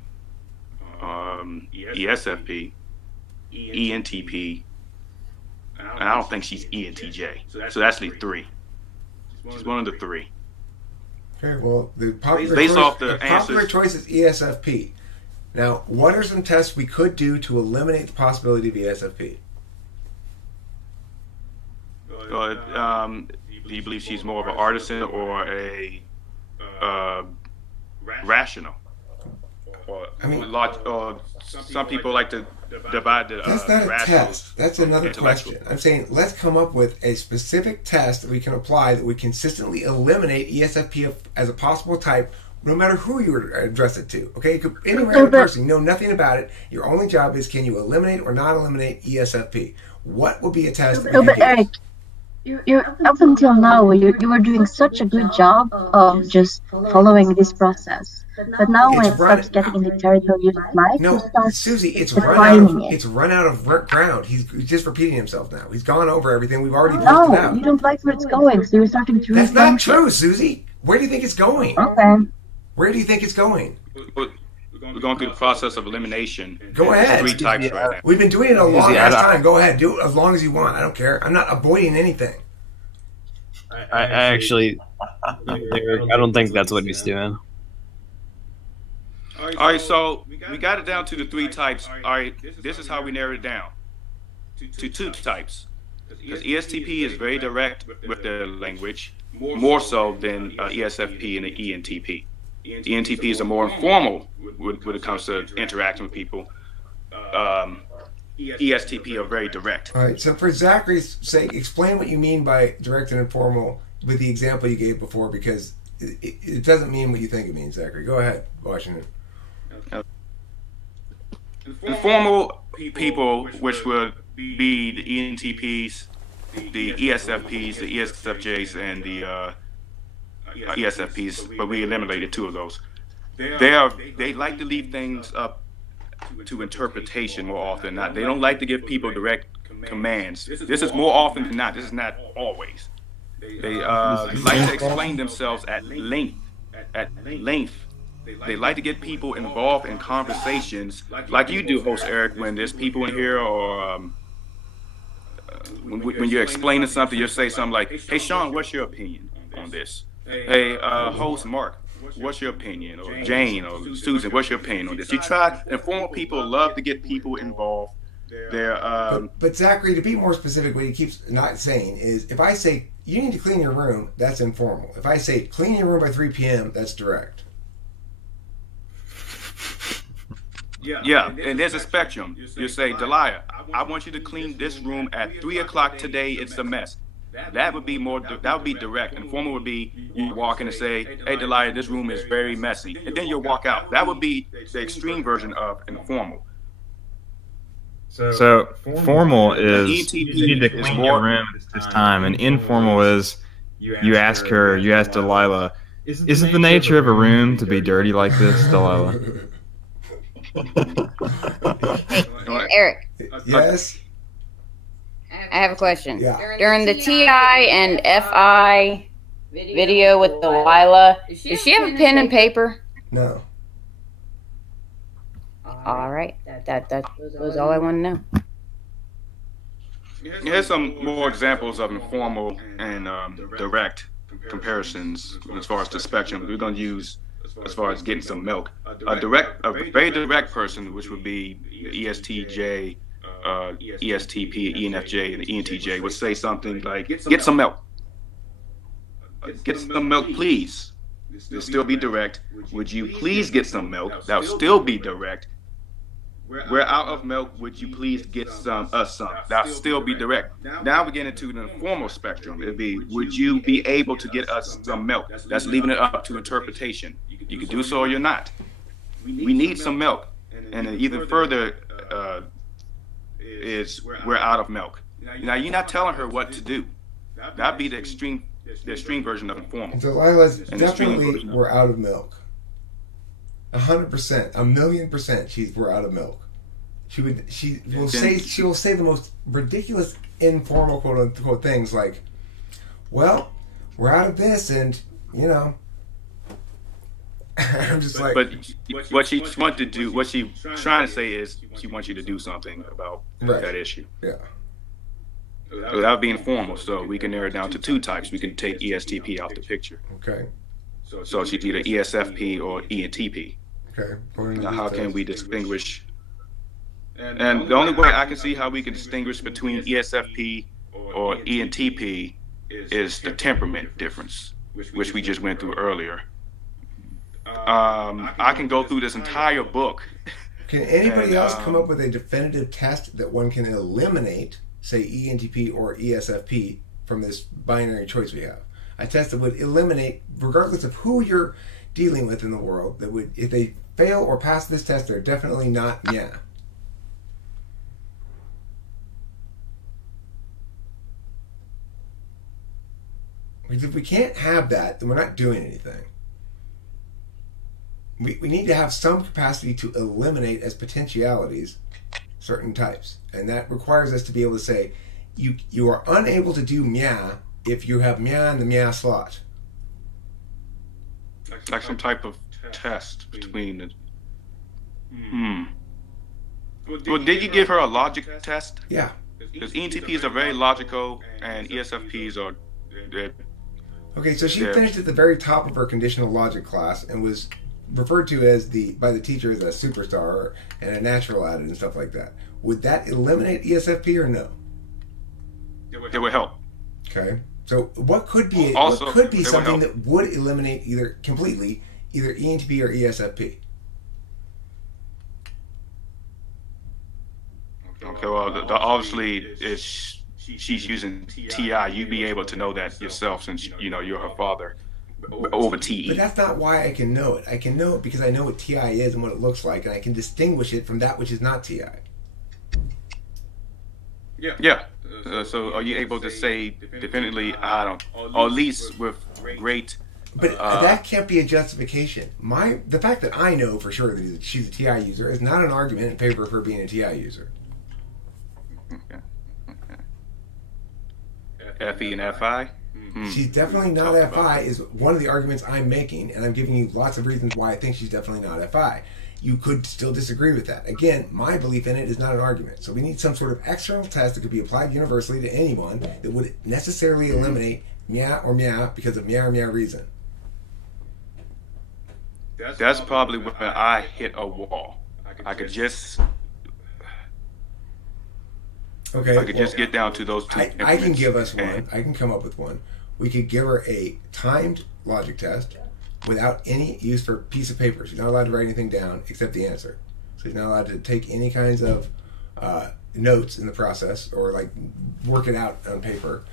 ESFP, ENTP, and I don't think she's ENTJ. So that's the three. She's one of the three. Okay, well, the popular, Based choice, off the the popular answers. choice is ESFP. Now, what are some tests we could do to eliminate the possibility of ESFP? Do you believe she's more of an artisan or a rational? Or, I mean, some people like to divide the that's not a rational test. That's another intellectual. question. I'm saying let's come up with a specific test that we can apply that would consistently eliminate ESFP as a possible type, no matter who you address it to. Okay, any random person, you know nothing about it. Your only job is, can you eliminate or not eliminate ESFP? What would be a test? No, but Eric, you up until now you were doing such a good job of just following this process. But now when it starts getting in the territory you don't like, you No, start Susie, it's defining it. it's run out of ground. He's just repeating himself now. He's gone over everything. We've already listed out. No, you don't like where it's going, so you're starting to That's not retrench it. true, Susie. Where do you think it's going? Okay. Where do you think it's going? We're going through the process of elimination. Go There's ahead. 3 types right now. We've been doing it a long Susie, ass time. Go ahead. Do it as long as you want. I don't care. I'm not avoiding anything. I actually, I don't think that's what he's doing. All right, so we got it down to the 3 types. All right, this is how we narrowed it down to 2 types. Because ESTP is very direct with their language, more so than ESFP and the ENTP. ENTPs are more informal when it comes to interacting with people. ESTP are very direct. All right. So for Zachary's sake, explain what you mean by direct and informal with the example you gave before, because it doesn't mean what you think it means, Zachary. Go ahead, Washington. Informal people, which would be the ENTPs, the ESFPs, the ESFJs, and the ESFPs, but we eliminated 2 of those. They like to leave things up to interpretation more often than not. They don't like to give people direct commands. This is more often than not. This is not always. They like to explain themselves at length. They like to get people involved in conversations, like you do, host Eric, when there's people in here, or when you're explaining something, you'll say something like, "Hey, Sean, what's your opinion on this?" "Hey, host Mark, what's your opinion?" Or Jane or Susan, what's your opinion on this? You try. Informal people love to get people involved. They're But Zachary, to be more specific, what he keeps not saying is, if I say you need to clean your room, that's informal. If I say clean your room by 3 p.m., that's direct. Yeah, and there's a spectrum. You say, "Delilah, I want you to clean this room at 3 o'clock today. It's a mess." That would be more. That would be direct. Informal would be you walk in and say, "Hey, Delilah, this room is very messy," and then you'll walk out. That would be the extreme version of informal. So formal is ENTP you need to is clean more- your room at this time, and informal is you ask Delilah, is it the nature of a room to be dirty like this, Delilah? Hey, Eric, Yes? I have a question. Yeah. During the TI and FI video with Delilah, does she have a pen and paper? No. All right, that was all I want to know. Here's some more examples of informal and direct comparisons as far as the spectrum. We're going to use as far as getting some milk. A very direct person, which would be ESTJ, ESTP, ENFJ, and ENTJ, would say something like, "Get some milk. Get some milk, please." They'll still be direct. "Would you please get some milk?" That'll still be direct. "We're out of milk. Would you please get some? That'll still be direct. Now we get into the informal spectrum. It'd be, "Would you be able to get us some milk?" That's leaving it up to interpretation. You can do so or you're not. "We need some milk." And then even further is, "We're out of milk." Now you're not telling her what to do. That'd be the extreme version of informal. Delilah's And the extreme definitely, version. we're out of milk. 100%, 1,000,000%. We're out of milk. She will say the most ridiculous informal quote unquote things like, well, we're out of this, and you know, I'm just like. But what she wants to do, what she's trying to say is, she wants you to do something about that issue. Yeah. Without being formal, so we can narrow it down to two types. We can take ESTP out the picture. Okay. So she's either ESFP or ENTP. Okay. Now, how can we distinguish? And the only way I can see how we can distinguish between ESFP or ENTP is the temperament difference, which we just went through earlier. I can go through this entire book. Can anybody else come up with a definitive test that one can eliminate, say ENTP or ESFP, from this binary choice we have? A test that would eliminate, regardless of who you're dealing with in the world, that would, if they fail or pass this test, they're definitely not yeah. Because if we can't have that, then we're not doing anything. We need to have some capacity to eliminate as potentialities certain types. And that requires us to be able to say, you are unable to do meow if you have meow in the meow slot. Like some type of test between the... Well, did you give her a logic test? Yeah. Because ENTPs are very logical and ESFPs are... Okay, so she finished at the very top of her conditional logic class and was referred to as by the teacher as a superstar and a natural at it and stuff like that. Would that eliminate ESFP or no? It would help. Okay, so what could be something that would eliminate either completely either ENTP or ESFP? Okay, well, obviously she's using TI. You'd be able to know that yourself since you know you're her father. Over TE. But that's not why I can know it. I can know it because I know what TI is and what it looks like, and I can distinguish it from that which is not TI. Yeah. So are you able to say definitively, I don't, or at least with great... But that can't be a justification. The fact that I know for sure that she's a TI user is not an argument in favor of her being a TI user. FE and FI? She's definitely not FI is one of the arguments I'm making, and I'm giving you lots of reasons why I think she's definitely not FI. You could still disagree with that. Again, my belief in it is not an argument. So we need some sort of external test that could be applied universally to anyone that would necessarily eliminate meow or meow because of meow or meow reason. That's probably when I hit a wall. I could just... Okay, I could just get down to those two. I can give us one. I can come up with one. We could give her a timed logic test without any use for a piece of paper. She's not allowed to write anything down except the answer. So she's not allowed to take any kinds of notes in the process or like work it out on paper.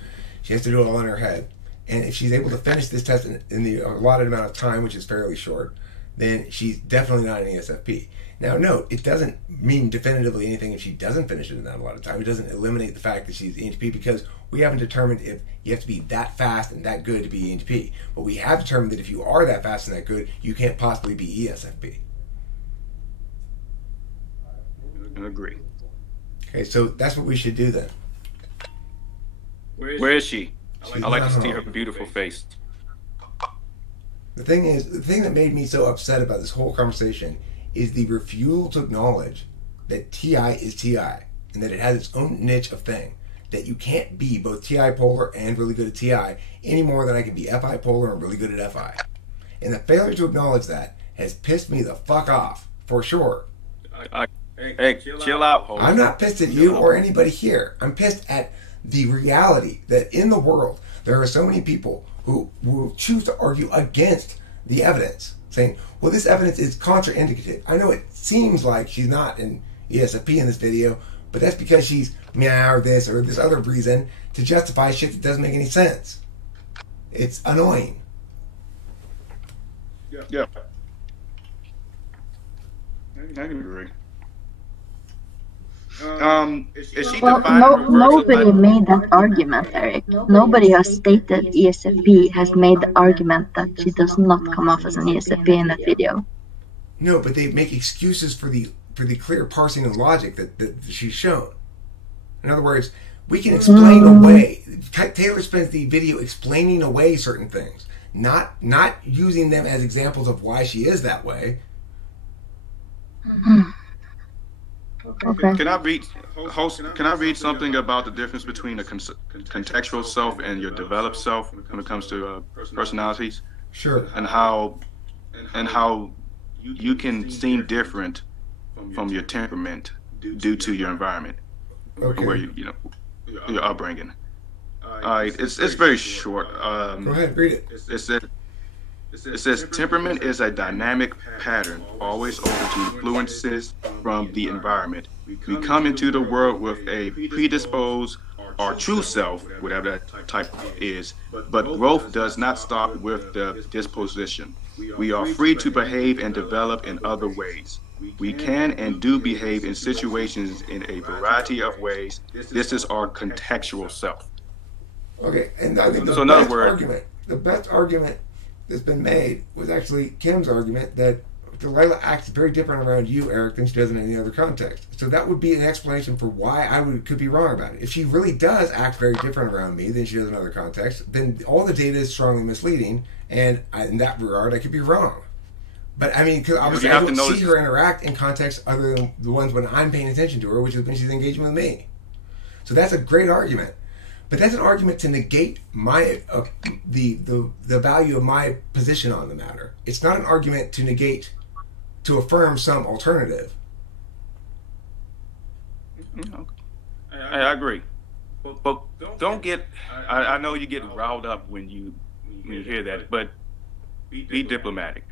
She has to do it all in her head. And if she's able to finish this test in the allotted amount of time, which is fairly short, then she's definitely not an ESFP. Now, note, it doesn't mean definitively anything if she doesn't finish it in that a lot of time. It doesn't eliminate the fact that she's ENTP because we haven't determined if you have to be that fast and that good to be ENTP. But we have determined that if you are that fast and that good, you can't possibly be ESFP. I agree. Okay, so that's what we should do then. Where is she? I like to see her beautiful face. The thing that made me so upset about this whole conversation is the refusal to acknowledge that TI is TI and that it has its own niche of thing. That you can't be both TI polar and really good at TI any more than I can be FI polar and really good at FI. And the failure to acknowledge that has pissed me the fuck off, for sure. Hey, chill out, Hope. I'm not pissed at you or anybody here. I'm pissed at the reality that in the world there are so many people who will choose to argue against the evidence, saying, well, this evidence is contraindicative. I know it seems like she's not an ESFP in this video, but that's because she's meow or this other reason to justify shit that doesn't make any sense. It's annoying. Yeah. I can agree. Is she nobody made that argument, Eric. Nobody has stated ESFP has made the argument that she does not come off as an ESFP in that video. No, but they make excuses for the clear parsing and logic that she's shown. In other words, We can explain away. Taylor spends the video explaining away certain things, not using them as examples of why she is that way. Okay. Can I read something about the difference between a contextual self and your developed self when it comes to personalities? Sure. And how you can seem different from your temperament due to your environment, Okay. where your upbringing. It's very short. Go ahead, read it. It says temperament is a dynamic pattern, always open to influences from the environment. We come into the world with a predisposed or true self, whatever that type is, but growth does not stop with the disposition. We are free to behave and develop in other ways. We can and do behave in situations in a variety of ways. This is our contextual self. Okay, and I think the best argument that's been made was actually Kim's argument that Delilah acts very different around you, Eric, than she does in any other context. So that would be an explanation for why could be wrong about it. If she really does act very different around me than she does in other contexts, then all the data is strongly misleading, and in that regard, I could be wrong. But I mean, because obviously I don't see her interact in contexts other than the ones when I'm paying attention to her, which is when she's engaging with me. So that's a great argument. But that's an argument to negate my the value of my position on the matter. It's not an argument to affirm some alternative. I agree, but don't get. I know you get riled up when you hear that, but be diplomatic.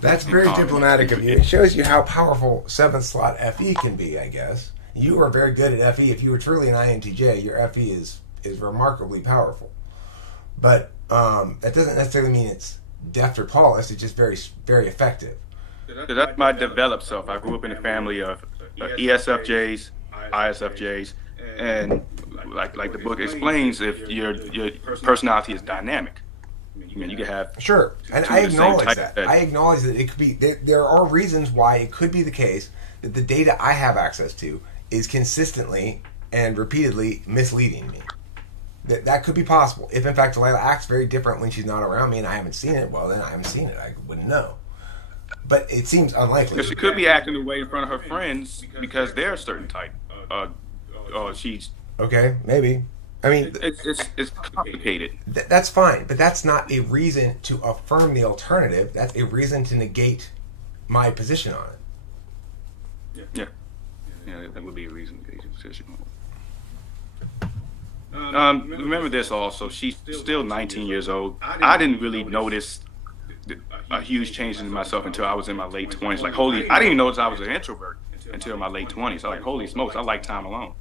That's very diplomatic of you. It shows you how powerful 7th slot FE can be, I guess. You are very good at FE. If you were truly an INTJ, your FE is remarkably powerful. But that doesn't necessarily mean it's deft or polished. It's just very, very effective. So that's my developed self. I grew up in a family of ESFJs, ISFJs, and like the book explains, if your personality is dynamic, I mean, you can have sure, and I acknowledge that. I acknowledge that it could be. There are reasons why it could be the case that the data I have access to is consistently and repeatedly misleading me. That could be possible. If in fact Delilah acts very different when she's not around me and I haven't seen it, well then I haven't seen it. I wouldn't know. But it seems unlikely. Because she could be acting the way in front of her friends because they're a certain type. She's okay, maybe. I mean, it's complicated. That's fine, but that's not a reason to affirm the alternative. That's a reason to negate my position on it. Yeah, that would be a reason to negate your position on it. Remember this also. She's still 19 years old. I didn't really notice a huge change in myself until I was in my late 20s. Like, I didn't even notice I was an introvert until my late 20s. Like, holy smokes, I like time alone.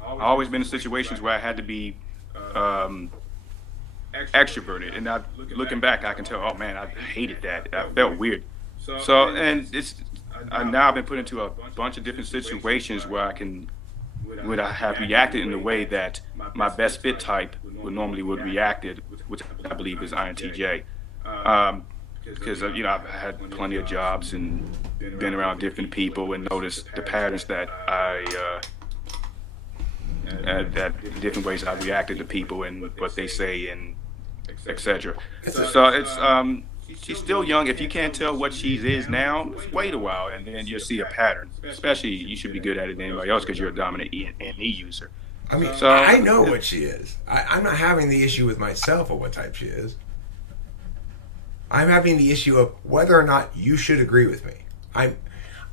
I've always been in situations where I had to be extroverted, and looking back, I can tell, oh man, I hated that. I felt weird. So, and now I've been put into a bunch of different situations where I have reacted in the way that my best fit type would reacted, which I believe is INTJ. Because I've had plenty of jobs and been around different people and noticed the patterns that that different ways I reacted to people and what they say and etc. So it's she's still young. If you can't tell what she is now, wait a while and then you'll see a pattern. Especially you should be good at it than anybody else because you're a dominant E user. I mean, so, I know what she is. I'm not having the issue with myself of what type she is. I'm having the issue of whether or not you should agree with me.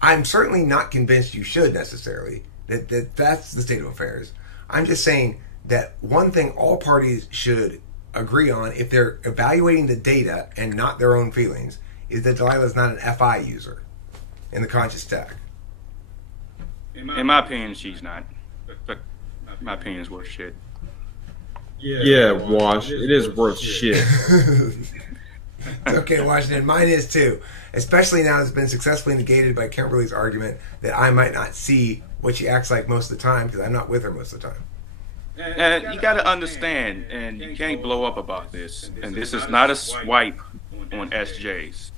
I'm certainly not convinced you should necessarily. That's the state of affairs. I'm just saying that one thing all parties should agree on, if they're evaluating the data and not their own feelings, is that Delilah is not an FI user in the conscious stack. In my opinion, she's not. But my opinion is worth shit. Yeah, Wash, it is worth shit. Okay, Washington, mine is too. Especially now it's been successfully negated by Kimberly's argument that I might not see what she acts like most of the time because I'm not with her most of the time. And you got to understand, and you can't blow up about this, and this is not a swipe on SJs.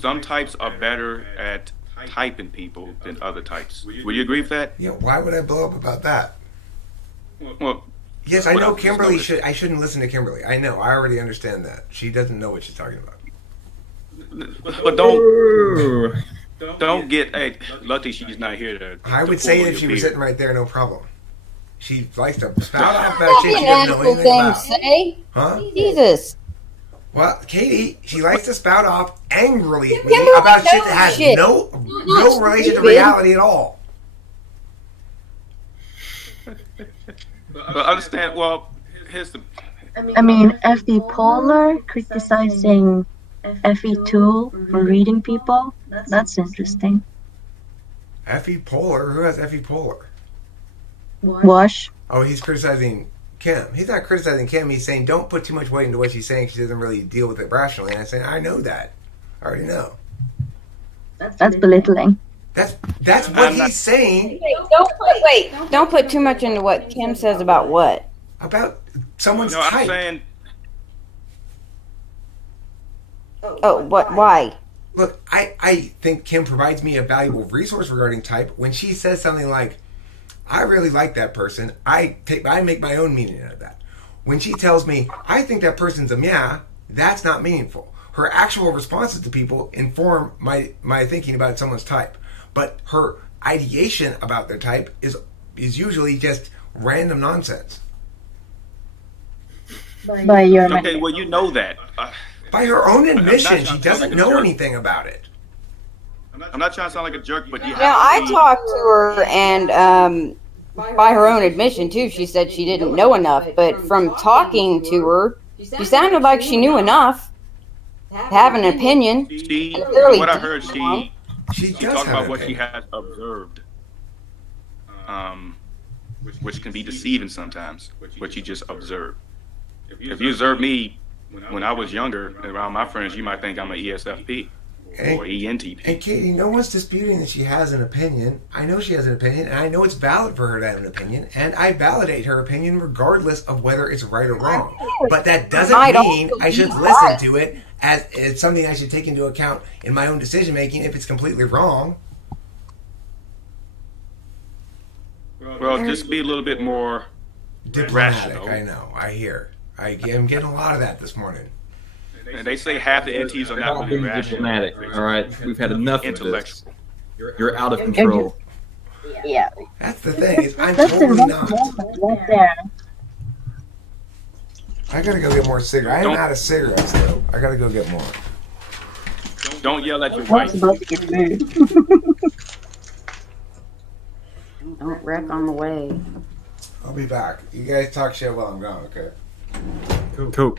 Some types are better at typing people than other types. Would you agree with that? Yeah, why would I blow up about that? Well, Yes, I what know else Kimberly discovered? I shouldn't listen to Kimberly. I know. I already understand that. She doesn't know what she's talking about. But don't get. Hey, lucky she's not here to. I to would say pull it on if she your was beard. sitting right there, no problem. She likes to spout off about shit she doesn't know Beautiful anything thing to about. say. Huh? Jesus. Well, Katie, she likes to spout off angrily at me Kimberly about shit that knows has shit. no Not relation to stupid. reality at all. But understand. Well, here's the. I mean, F.E. Polar criticizing F.E. Tool for reading people. That's interesting. F.E. Polar? Who has F.E. Polar? Wash. Oh, he's criticizing Kim. He's not criticizing Kim. He's saying don't put too much weight into what she's saying. She doesn't really deal with it rationally. And I'm saying, I know that. I already know. That's belittling. That's what he's saying Don't put too much into what Kim says about what. about someone's No, I'm type. saying. Oh, what? Why? Look, I think Kim provides me a valuable resource regarding type when she says something like, I really like that person. I make my own meaning out of that. When she tells me, I think that person's a meow, that's not meaningful. Her actual responses to people inform my thinking about someone's type. But her ideation about their type is usually just random nonsense. By your Okay, well, you know that. By her own admission, trying she to sound doesn't like a know jerk. anything about it. I'm not trying to sound like a jerk, but you have Now, to I be- talked to her, and by her own admission, too, she said she didn't know enough. But from talking to her, she sounded like she knew enough to have an opinion. She, And clearly what I deep heard, one. She she does talked have about an what she opinion. has observed, which can be deceiving sometimes. What you just observe. If you observe me when I was younger around my friends, you might think I'm an ESFP or ENTP. And Katie, no one's disputing that she has an opinion. I know she has an opinion, and I know it's valid for her to have an opinion, and I validate her opinion regardless of whether it's right or wrong. But that doesn't Might mean also I should be listen right. to it as it's something I should take into account in my own decision making if it's completely wrong. Well, just be a little bit more Diplomatic, rational. I know. I hear. I'm getting a lot of that this morning. And they say half the NTs are not Stop really being rational. diplomatic. All right, we've had enough of this. Intellectual. You're out of control. Yeah. That's the thing. Is I'm That's the totally not. moment right there. I gotta go get more cigarettes. I am out of cigarettes though. I gotta go get more. Don't yell at your What's wife. about to get rude? Don't wreck on the way. I'll be back. You guys talk shit while I'm gone, okay? Cool.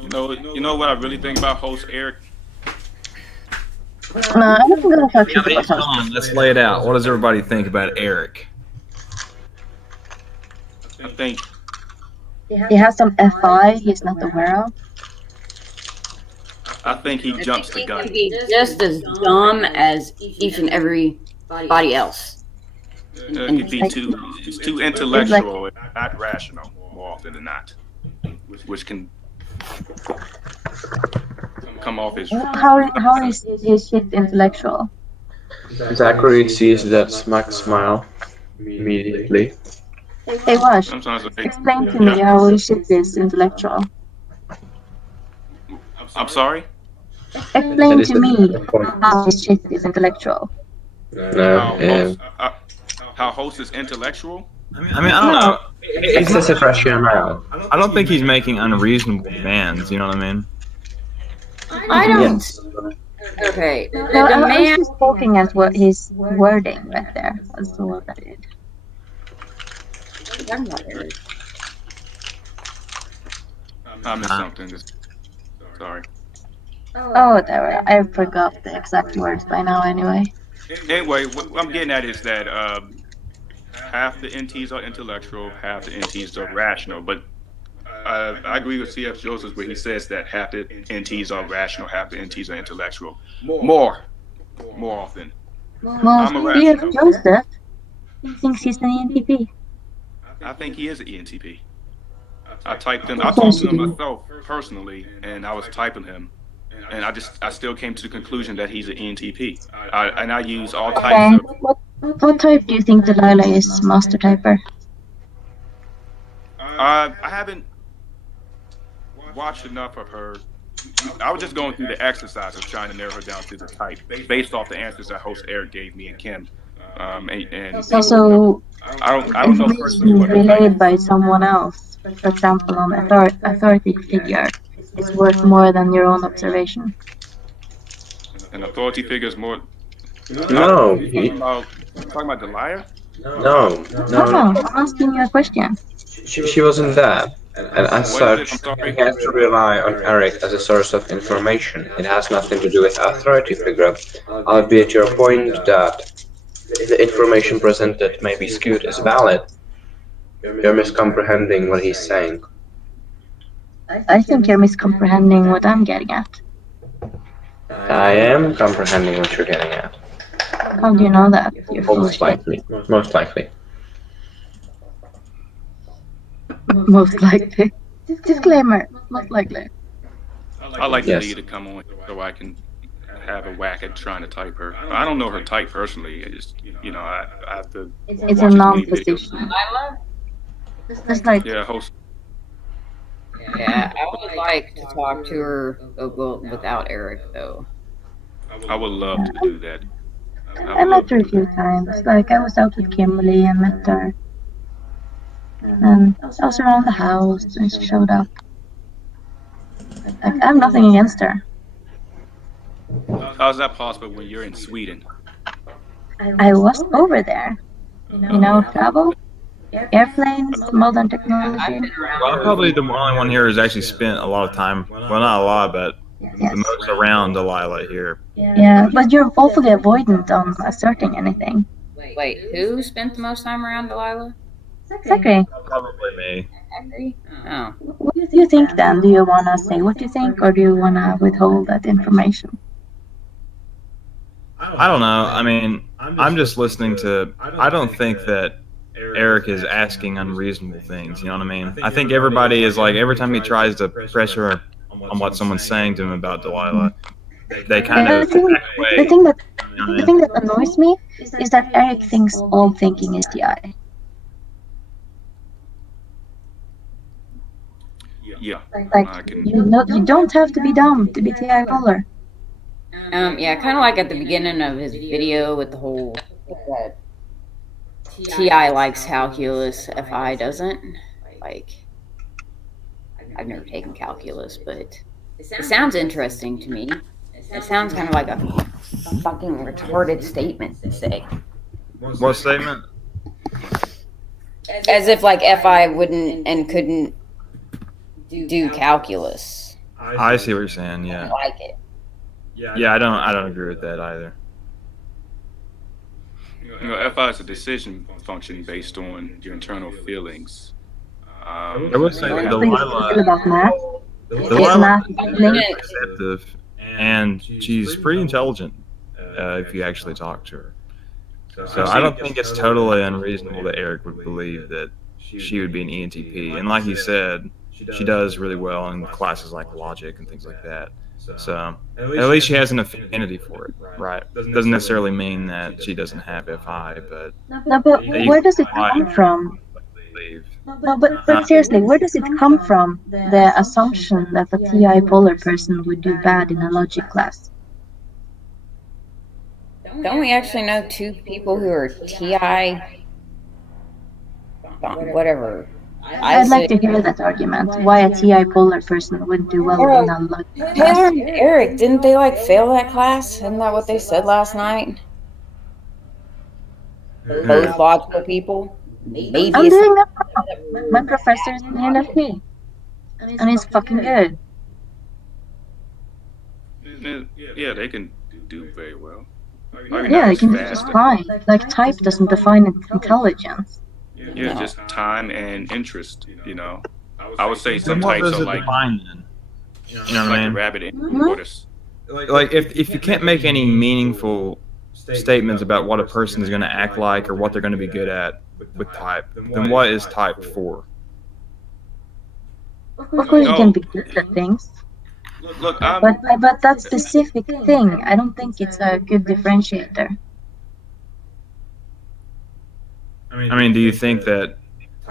You know what I really think about host Eric? No, I don't think I'll talk shit Come about her. on, let's lay it out. What does everybody think about Eric? I think He has some FI he's not aware of. he jumps the He gun. could be just as dumb as each and everybody else. It could be it's too intellectual and not rational more often than not, which can come off as How is his shit intellectual? Zachary sees that smack smile immediately. Hey, Wash, sometimes a big. explain to me how his shit is intellectual. I'm sorry. Explain to me how his shit is intellectual. No, How host is intellectual? I mean, I don't know. excessive rationale. I don't think he's making unreasonable demands. You know what I mean? I don't. Yes. Okay. The No, I was demand. just talking as what his wording right there. That's the word I did. I missed something. Sorry. Oh, there. I forgot the exact words by now. Anyway. Anyway, what I'm getting at is that half the NTs are intellectual, half the NTs are rational. But I agree with C.F. Joseph where he says that half the NTs are rational, half the NTs are intellectual. More often. I'm a Well, C.F. rational. Joseph, he thinks he's an ENTP. I think he is an ENTP. I talked to him myself personally, and I was typing him, and I still came to the conclusion that he's an ENTP. I use all Okay. types of. What type do you think Delilah is, master typer? watched enough of her. I was just going through the exercise of trying to narrow her down to the type based off the answers that host Eric gave me and Kim. So I don't know personally information what her type relayed is. by someone else, for example, an authority figure, is worth more than your own observation. An authority figure is more. No, Talking about Delilah? no, No, I'm asking you a question. she wasn't that. And as What is it? such, I'm sorry. we have to rely on Eric as a source of information. It has nothing to do with authority figure, albeit your point that the information presented may be skewed is valid. You're miscomprehending what he's saying. I think you're miscomprehending what I'm getting at. I am comprehending what you're getting at. How do you know that? You're Most likely. Most likely. Most likely. Disclaimer, most likely. I like Yes. Delilah to come on so I can have a whack at trying to type her. I don't know her type personally. I just, I have to. It's watch a as many non-position. Delilah? Just like, videos. Yeah, host. Yeah, I would like to talk to her without Eric, though. I would love to do that. I met her a few times. Like, I was out with Kimberly and met her. And I was around the house and she showed up. Like, I have nothing against her. How's that possible when you're in Sweden? I was over there. Travel, airplanes, modern technology. Well, I'm probably the only one here who's actually spent a lot of time. Well, not a lot, but Yes. the most around Delilah here. Yeah, but you're awfully avoidant on asserting anything. Wait, who spent the most time around Delilah? Zachary, Probably me. Zachary? Oh. what do you think then? Do you want to say what you think, or do you want to withhold that information? I don't know. I mean, I'm just listening to. I don't think that Eric is asking unreasonable things. You know what I mean? I think everybody is like, every time he tries to pressure on what someone's saying to him about Delilah, they kind The of thing, back the away. thing that the thing that annoys me is that Eric thinks all thinking is TI. Yeah. Like, I can. you don't have to be dumb to be TI polar. Yeah, kind of like at the beginning of his video with the whole that TI likes calculus, FI doesn't. Like, I've never taken calculus, but it sounds interesting to me. It sounds kind of like a fucking retarded statement to say. What statement? As if like FI wouldn't and couldn't do calculus. I see what you're saying. I Yeah. don't like it. Yeah, I don't agree with that either. FI is a decision function based on your internal feelings. I would say I that don't think it's Delilah. still about math. Delilah math is linked. perceptive, and she's pretty intelligent if you actually talk to her. So I don't think it's totally unreasonable that Eric would believe that she would be an ENTP. And like he said, she does really well in classes like logic and things like that. So at least she has an affinity for it, right? Doesn't necessarily mean that she doesn't have FI, but No, but where does it come from? believe. No, but seriously, where does it come from? The assumption that a TI polar person would do bad in a logic class. Don't we actually know two people who are TI? Whatever. I'd like to hear that argument. Why a TI polar person would do well in a logic Taylor class. and Eric, didn't they like fail that class? Isn't that what they said last night? Both logical people? Maybe I'm it's doing that now. My professor's in NFP. And he's fucking good. Yeah, they can do very well. Yeah, they can do just fine. Like, type doesn't define intelligence. Yeah, just time and interest. I would say Then some what types does are it like define then? You know what I like a mean? rabbit in Mhm. tortoise. Like if you can't make any meaningful statements about what a person is going to act like or what they're going to be good at with type, then what is type for? Of course, you can be good at things. Look, But that specific thing, I don't think it's a good differentiator. I mean, do you think that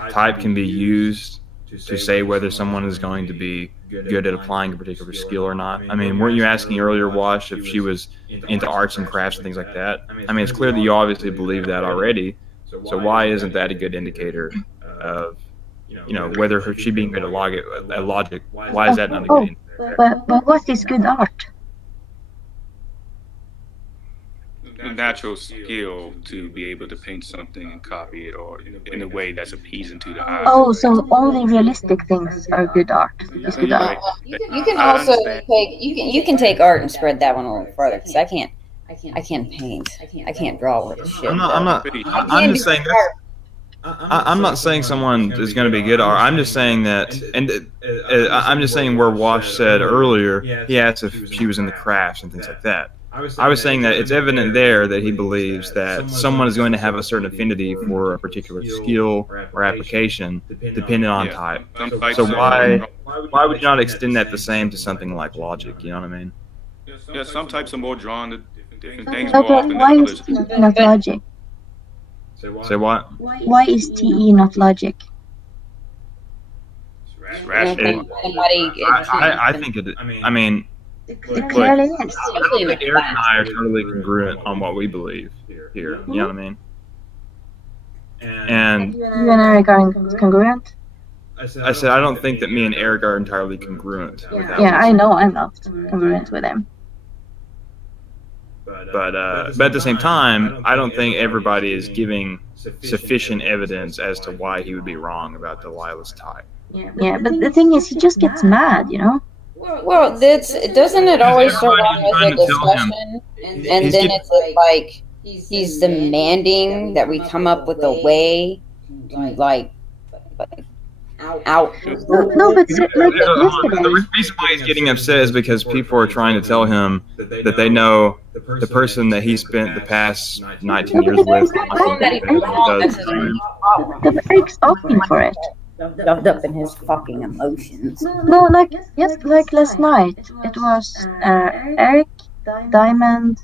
type can be used to say whether someone is going to be good at applying a particular skill or not. I mean, weren't you asking earlier, Wash, if she was into arts and crafts and things like that? I mean, it's clear that you obviously believe that already. So why isn't that a good indicator of, whether she being good at logic? Why is that not a good indicator? But what is good art? The natural skill to be able to paint something and copy it, or in a way that's appeasing to the eye. Oh, so only realistic things are good art. Is good art. You can also take you can take art and spread that one a little further, because I can't paint. I can't draw with shit. I'm just saying that. I'm not saying someone is going to be good at art. I'm just saying that, and I'm just saying where Wash said earlier, he asked if she was in the crafts and things like that. I was saying that it's evident there that he believes that someone is going to have a certain affinity for a particular skill or application, depending on type. So why would you not extend that the same to something like logic? You know what I mean? Yeah, some types are more drawn to different things No, more but often why than is others. TE not logic? Say what? Why is TE not logic? It's rational. I think it. I mean, It clearly is. I think Eric and I are totally congruent on what we believe here. You know what I mean? And You and Eric are congruent? I said I don't think that me and Eric are entirely congruent with that. Yeah, I know I'm not congruent with him. But at the same time, I don't think everybody is giving sufficient evidence as to why he would be wrong about Delilah's type. Yeah, but the thing is, he just gets mad, Well, doesn't it always start off as a discussion, and then it's like he's demanding that we come up with a way, like out. No, but like yesterday. The reason why he's getting upset is because people are trying to tell him that they know the person that he spent the past 19 years with. Eric's asking for it. Stuffed up in his fucking emotions. No, like last night, it was Eric, Diamond,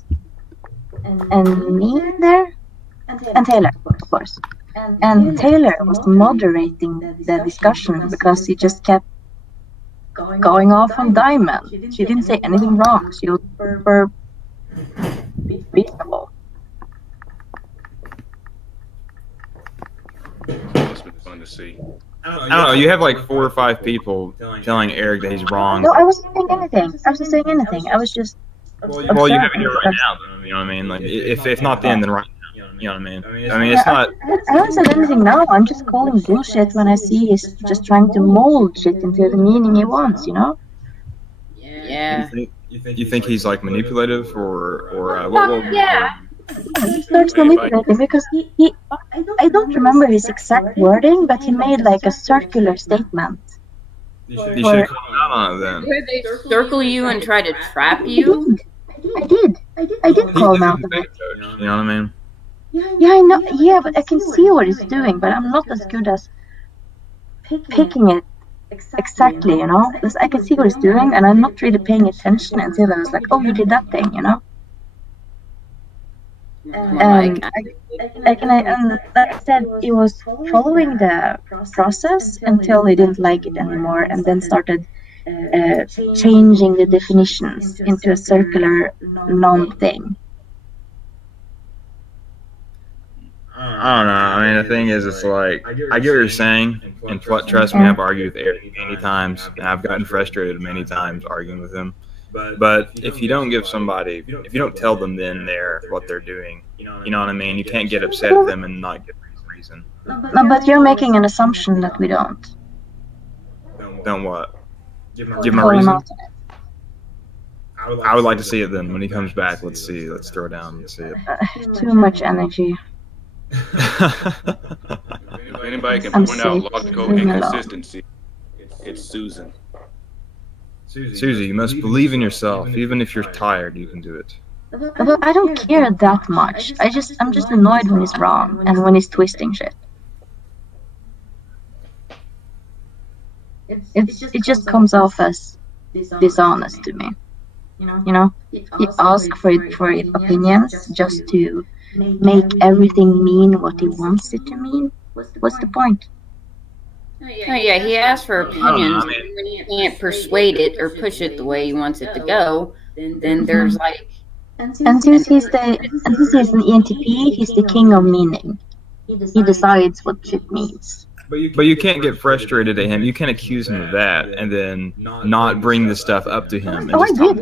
and me there, and Taylor, of course. And Taylor was moderating the discussion because he just kept going off on Diamond. She didn't say anything wrong. She was super reasonable. It's been fun to see. I don't know. You have like 4 or 5 people telling Eric that he's wrong. No, I wasn't saying anything. I wasn't saying anything. I was just. Well, you have it here right now, though. You know what I mean? Like, if not then right now. You know what I mean? I mean, it's not. I haven't said anything now. I'm just calling bullshit when I see he's just trying to mold shit into the meaning he wants. Yeah. You think he's like manipulative or what? Yeah. He starts manipulating because I don't remember his exact wording, but he made like a circular statement. You should have called him out on it then. Where they circle you and try to trap you? I did call him out on it. You know what I mean? Yeah, I know. Yeah, but I can see what he's doing, but I'm not as good as picking it exactly, Because I can see what he's doing, and I'm not really paying attention until I was like, oh, you did that thing, And like I said, he was following the process until he didn't like it anymore, and then started changing the definitions into a circular non-thing. I don't know. I mean, the thing is, it's like, I get what you're saying, and trust me, I've argued with Eric many times, and I've gotten frustrated many times arguing with him. But if you don't give somebody, if you don't tell them then what they're doing, you know what I mean? You can't get upset at them and not give reason. No, but you're making an assumption that we don't. Don't what? Give him a reason? I would like to see it then. When he comes back, let's see. Let's throw down and see it. Too much energy. If anybody can point out logical inconsistency, it's Susan. Susie, you must believe in yourself. Even if you're tired, you can do it. But I don't care that much. I'm just annoyed when he's wrong and when he's twisting shit. It just comes off as dishonest to me. He asks for opinions just to make everything mean what he wants it to mean. What's the point? Oh yeah, he asked for opinions. When you can't persuade it or push it the way he wants it to go, then there's like. And since he's an ENTP, he's the king of meaning. He decides what shit means. But you can't get frustrated at him. You can't accuse him of that and then not bring the stuff up to him. Oh, I did.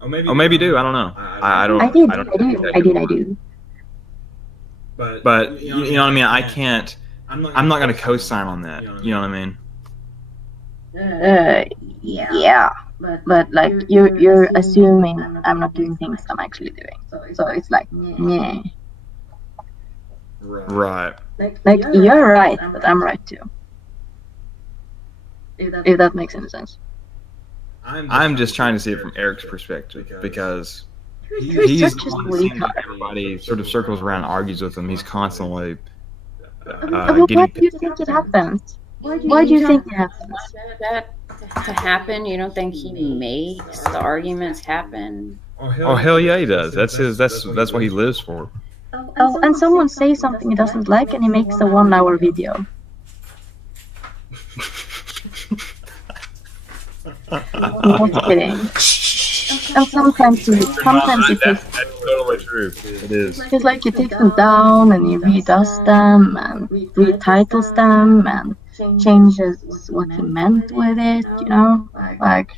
Oh, maybe do. I don't know. I do. But you know what I mean? I can't. I'm not going to co-sign on that. You know what I mean? Yeah. But like you're assuming I'm not doing things I'm actually doing. So it's like, yeah. Right. Like you're right, but I'm right too. If that makes any sense. I'm just trying to see it from Eric's perspective because he's the such a one sweetheart. that everybody sort of circles around and argues with him. He's constantly Why do you think it happens? Why do you think it happens? That to happen, you don't think he makes the arguments happen? Oh hell yeah, he does. That's what he lives for. Oh, and someone says something he doesn't like, and he makes a 1-hour video. I'm not kidding. And sometimes he takes. That's totally true. It is. It's like he takes them down and he redoes them and retitles them and changes what he meant with it. You know, like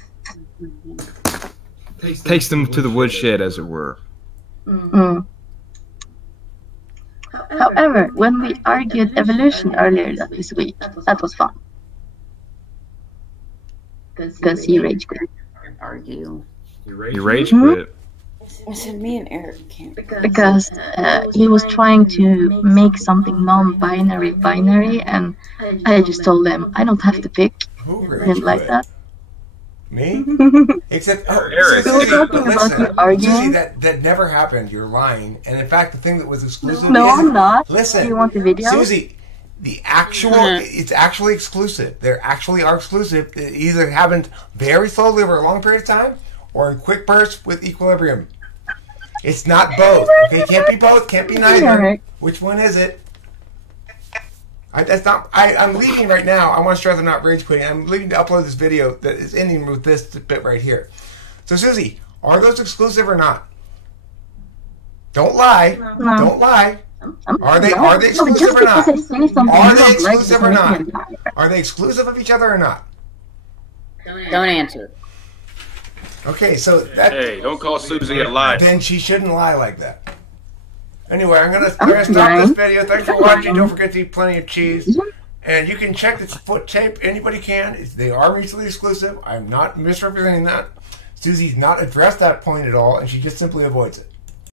Takes them to the woodshed, as it were. Mm. However, when we argued evolution earlier this week, that was fun. Because he rage quit. Argue. You rage quit. I said me and Eric can't. Because he was trying to make something non-binary binary, and I just told him I don't have to pick. Who I didn't like that. Me? Except, Eric. Susie, talking about you listen, arguing? Susie, that never happened. You're lying. And in fact, the thing that was exclusive. No, I'm not. Listen, Do you want the video? Susie, it's actually exclusive. They actually are exclusive. It either happened very slowly over a long period of time, or in quick bursts with equilibrium. It's not both. They can't be both. Can't be neither. Eric. Which one is it? I'm leaving right now. I want to rather not rage quitting. I'm leaving to upload this video that is ending with this bit right here. So, Susie, are those exclusive or not? Don't lie. No. Don't lie. Are they No, exclusive just or not? because I say something Are you they don't like exclusive or doesn't not? make me a liar. Are they exclusive of each other or not? Don't answer. Okay, so that Hey, don't call Susie a liar. then she shouldn't lie like that. Anyway, I'm gonna I'm stop this lying. video. Thanks for I'm watching. lying. Don't forget to eat plenty of cheese. And you can check this foot tape. Anybody can. They are mutually exclusive. I'm not misrepresenting that. Susie's not addressed that point at all, and she just simply avoids it.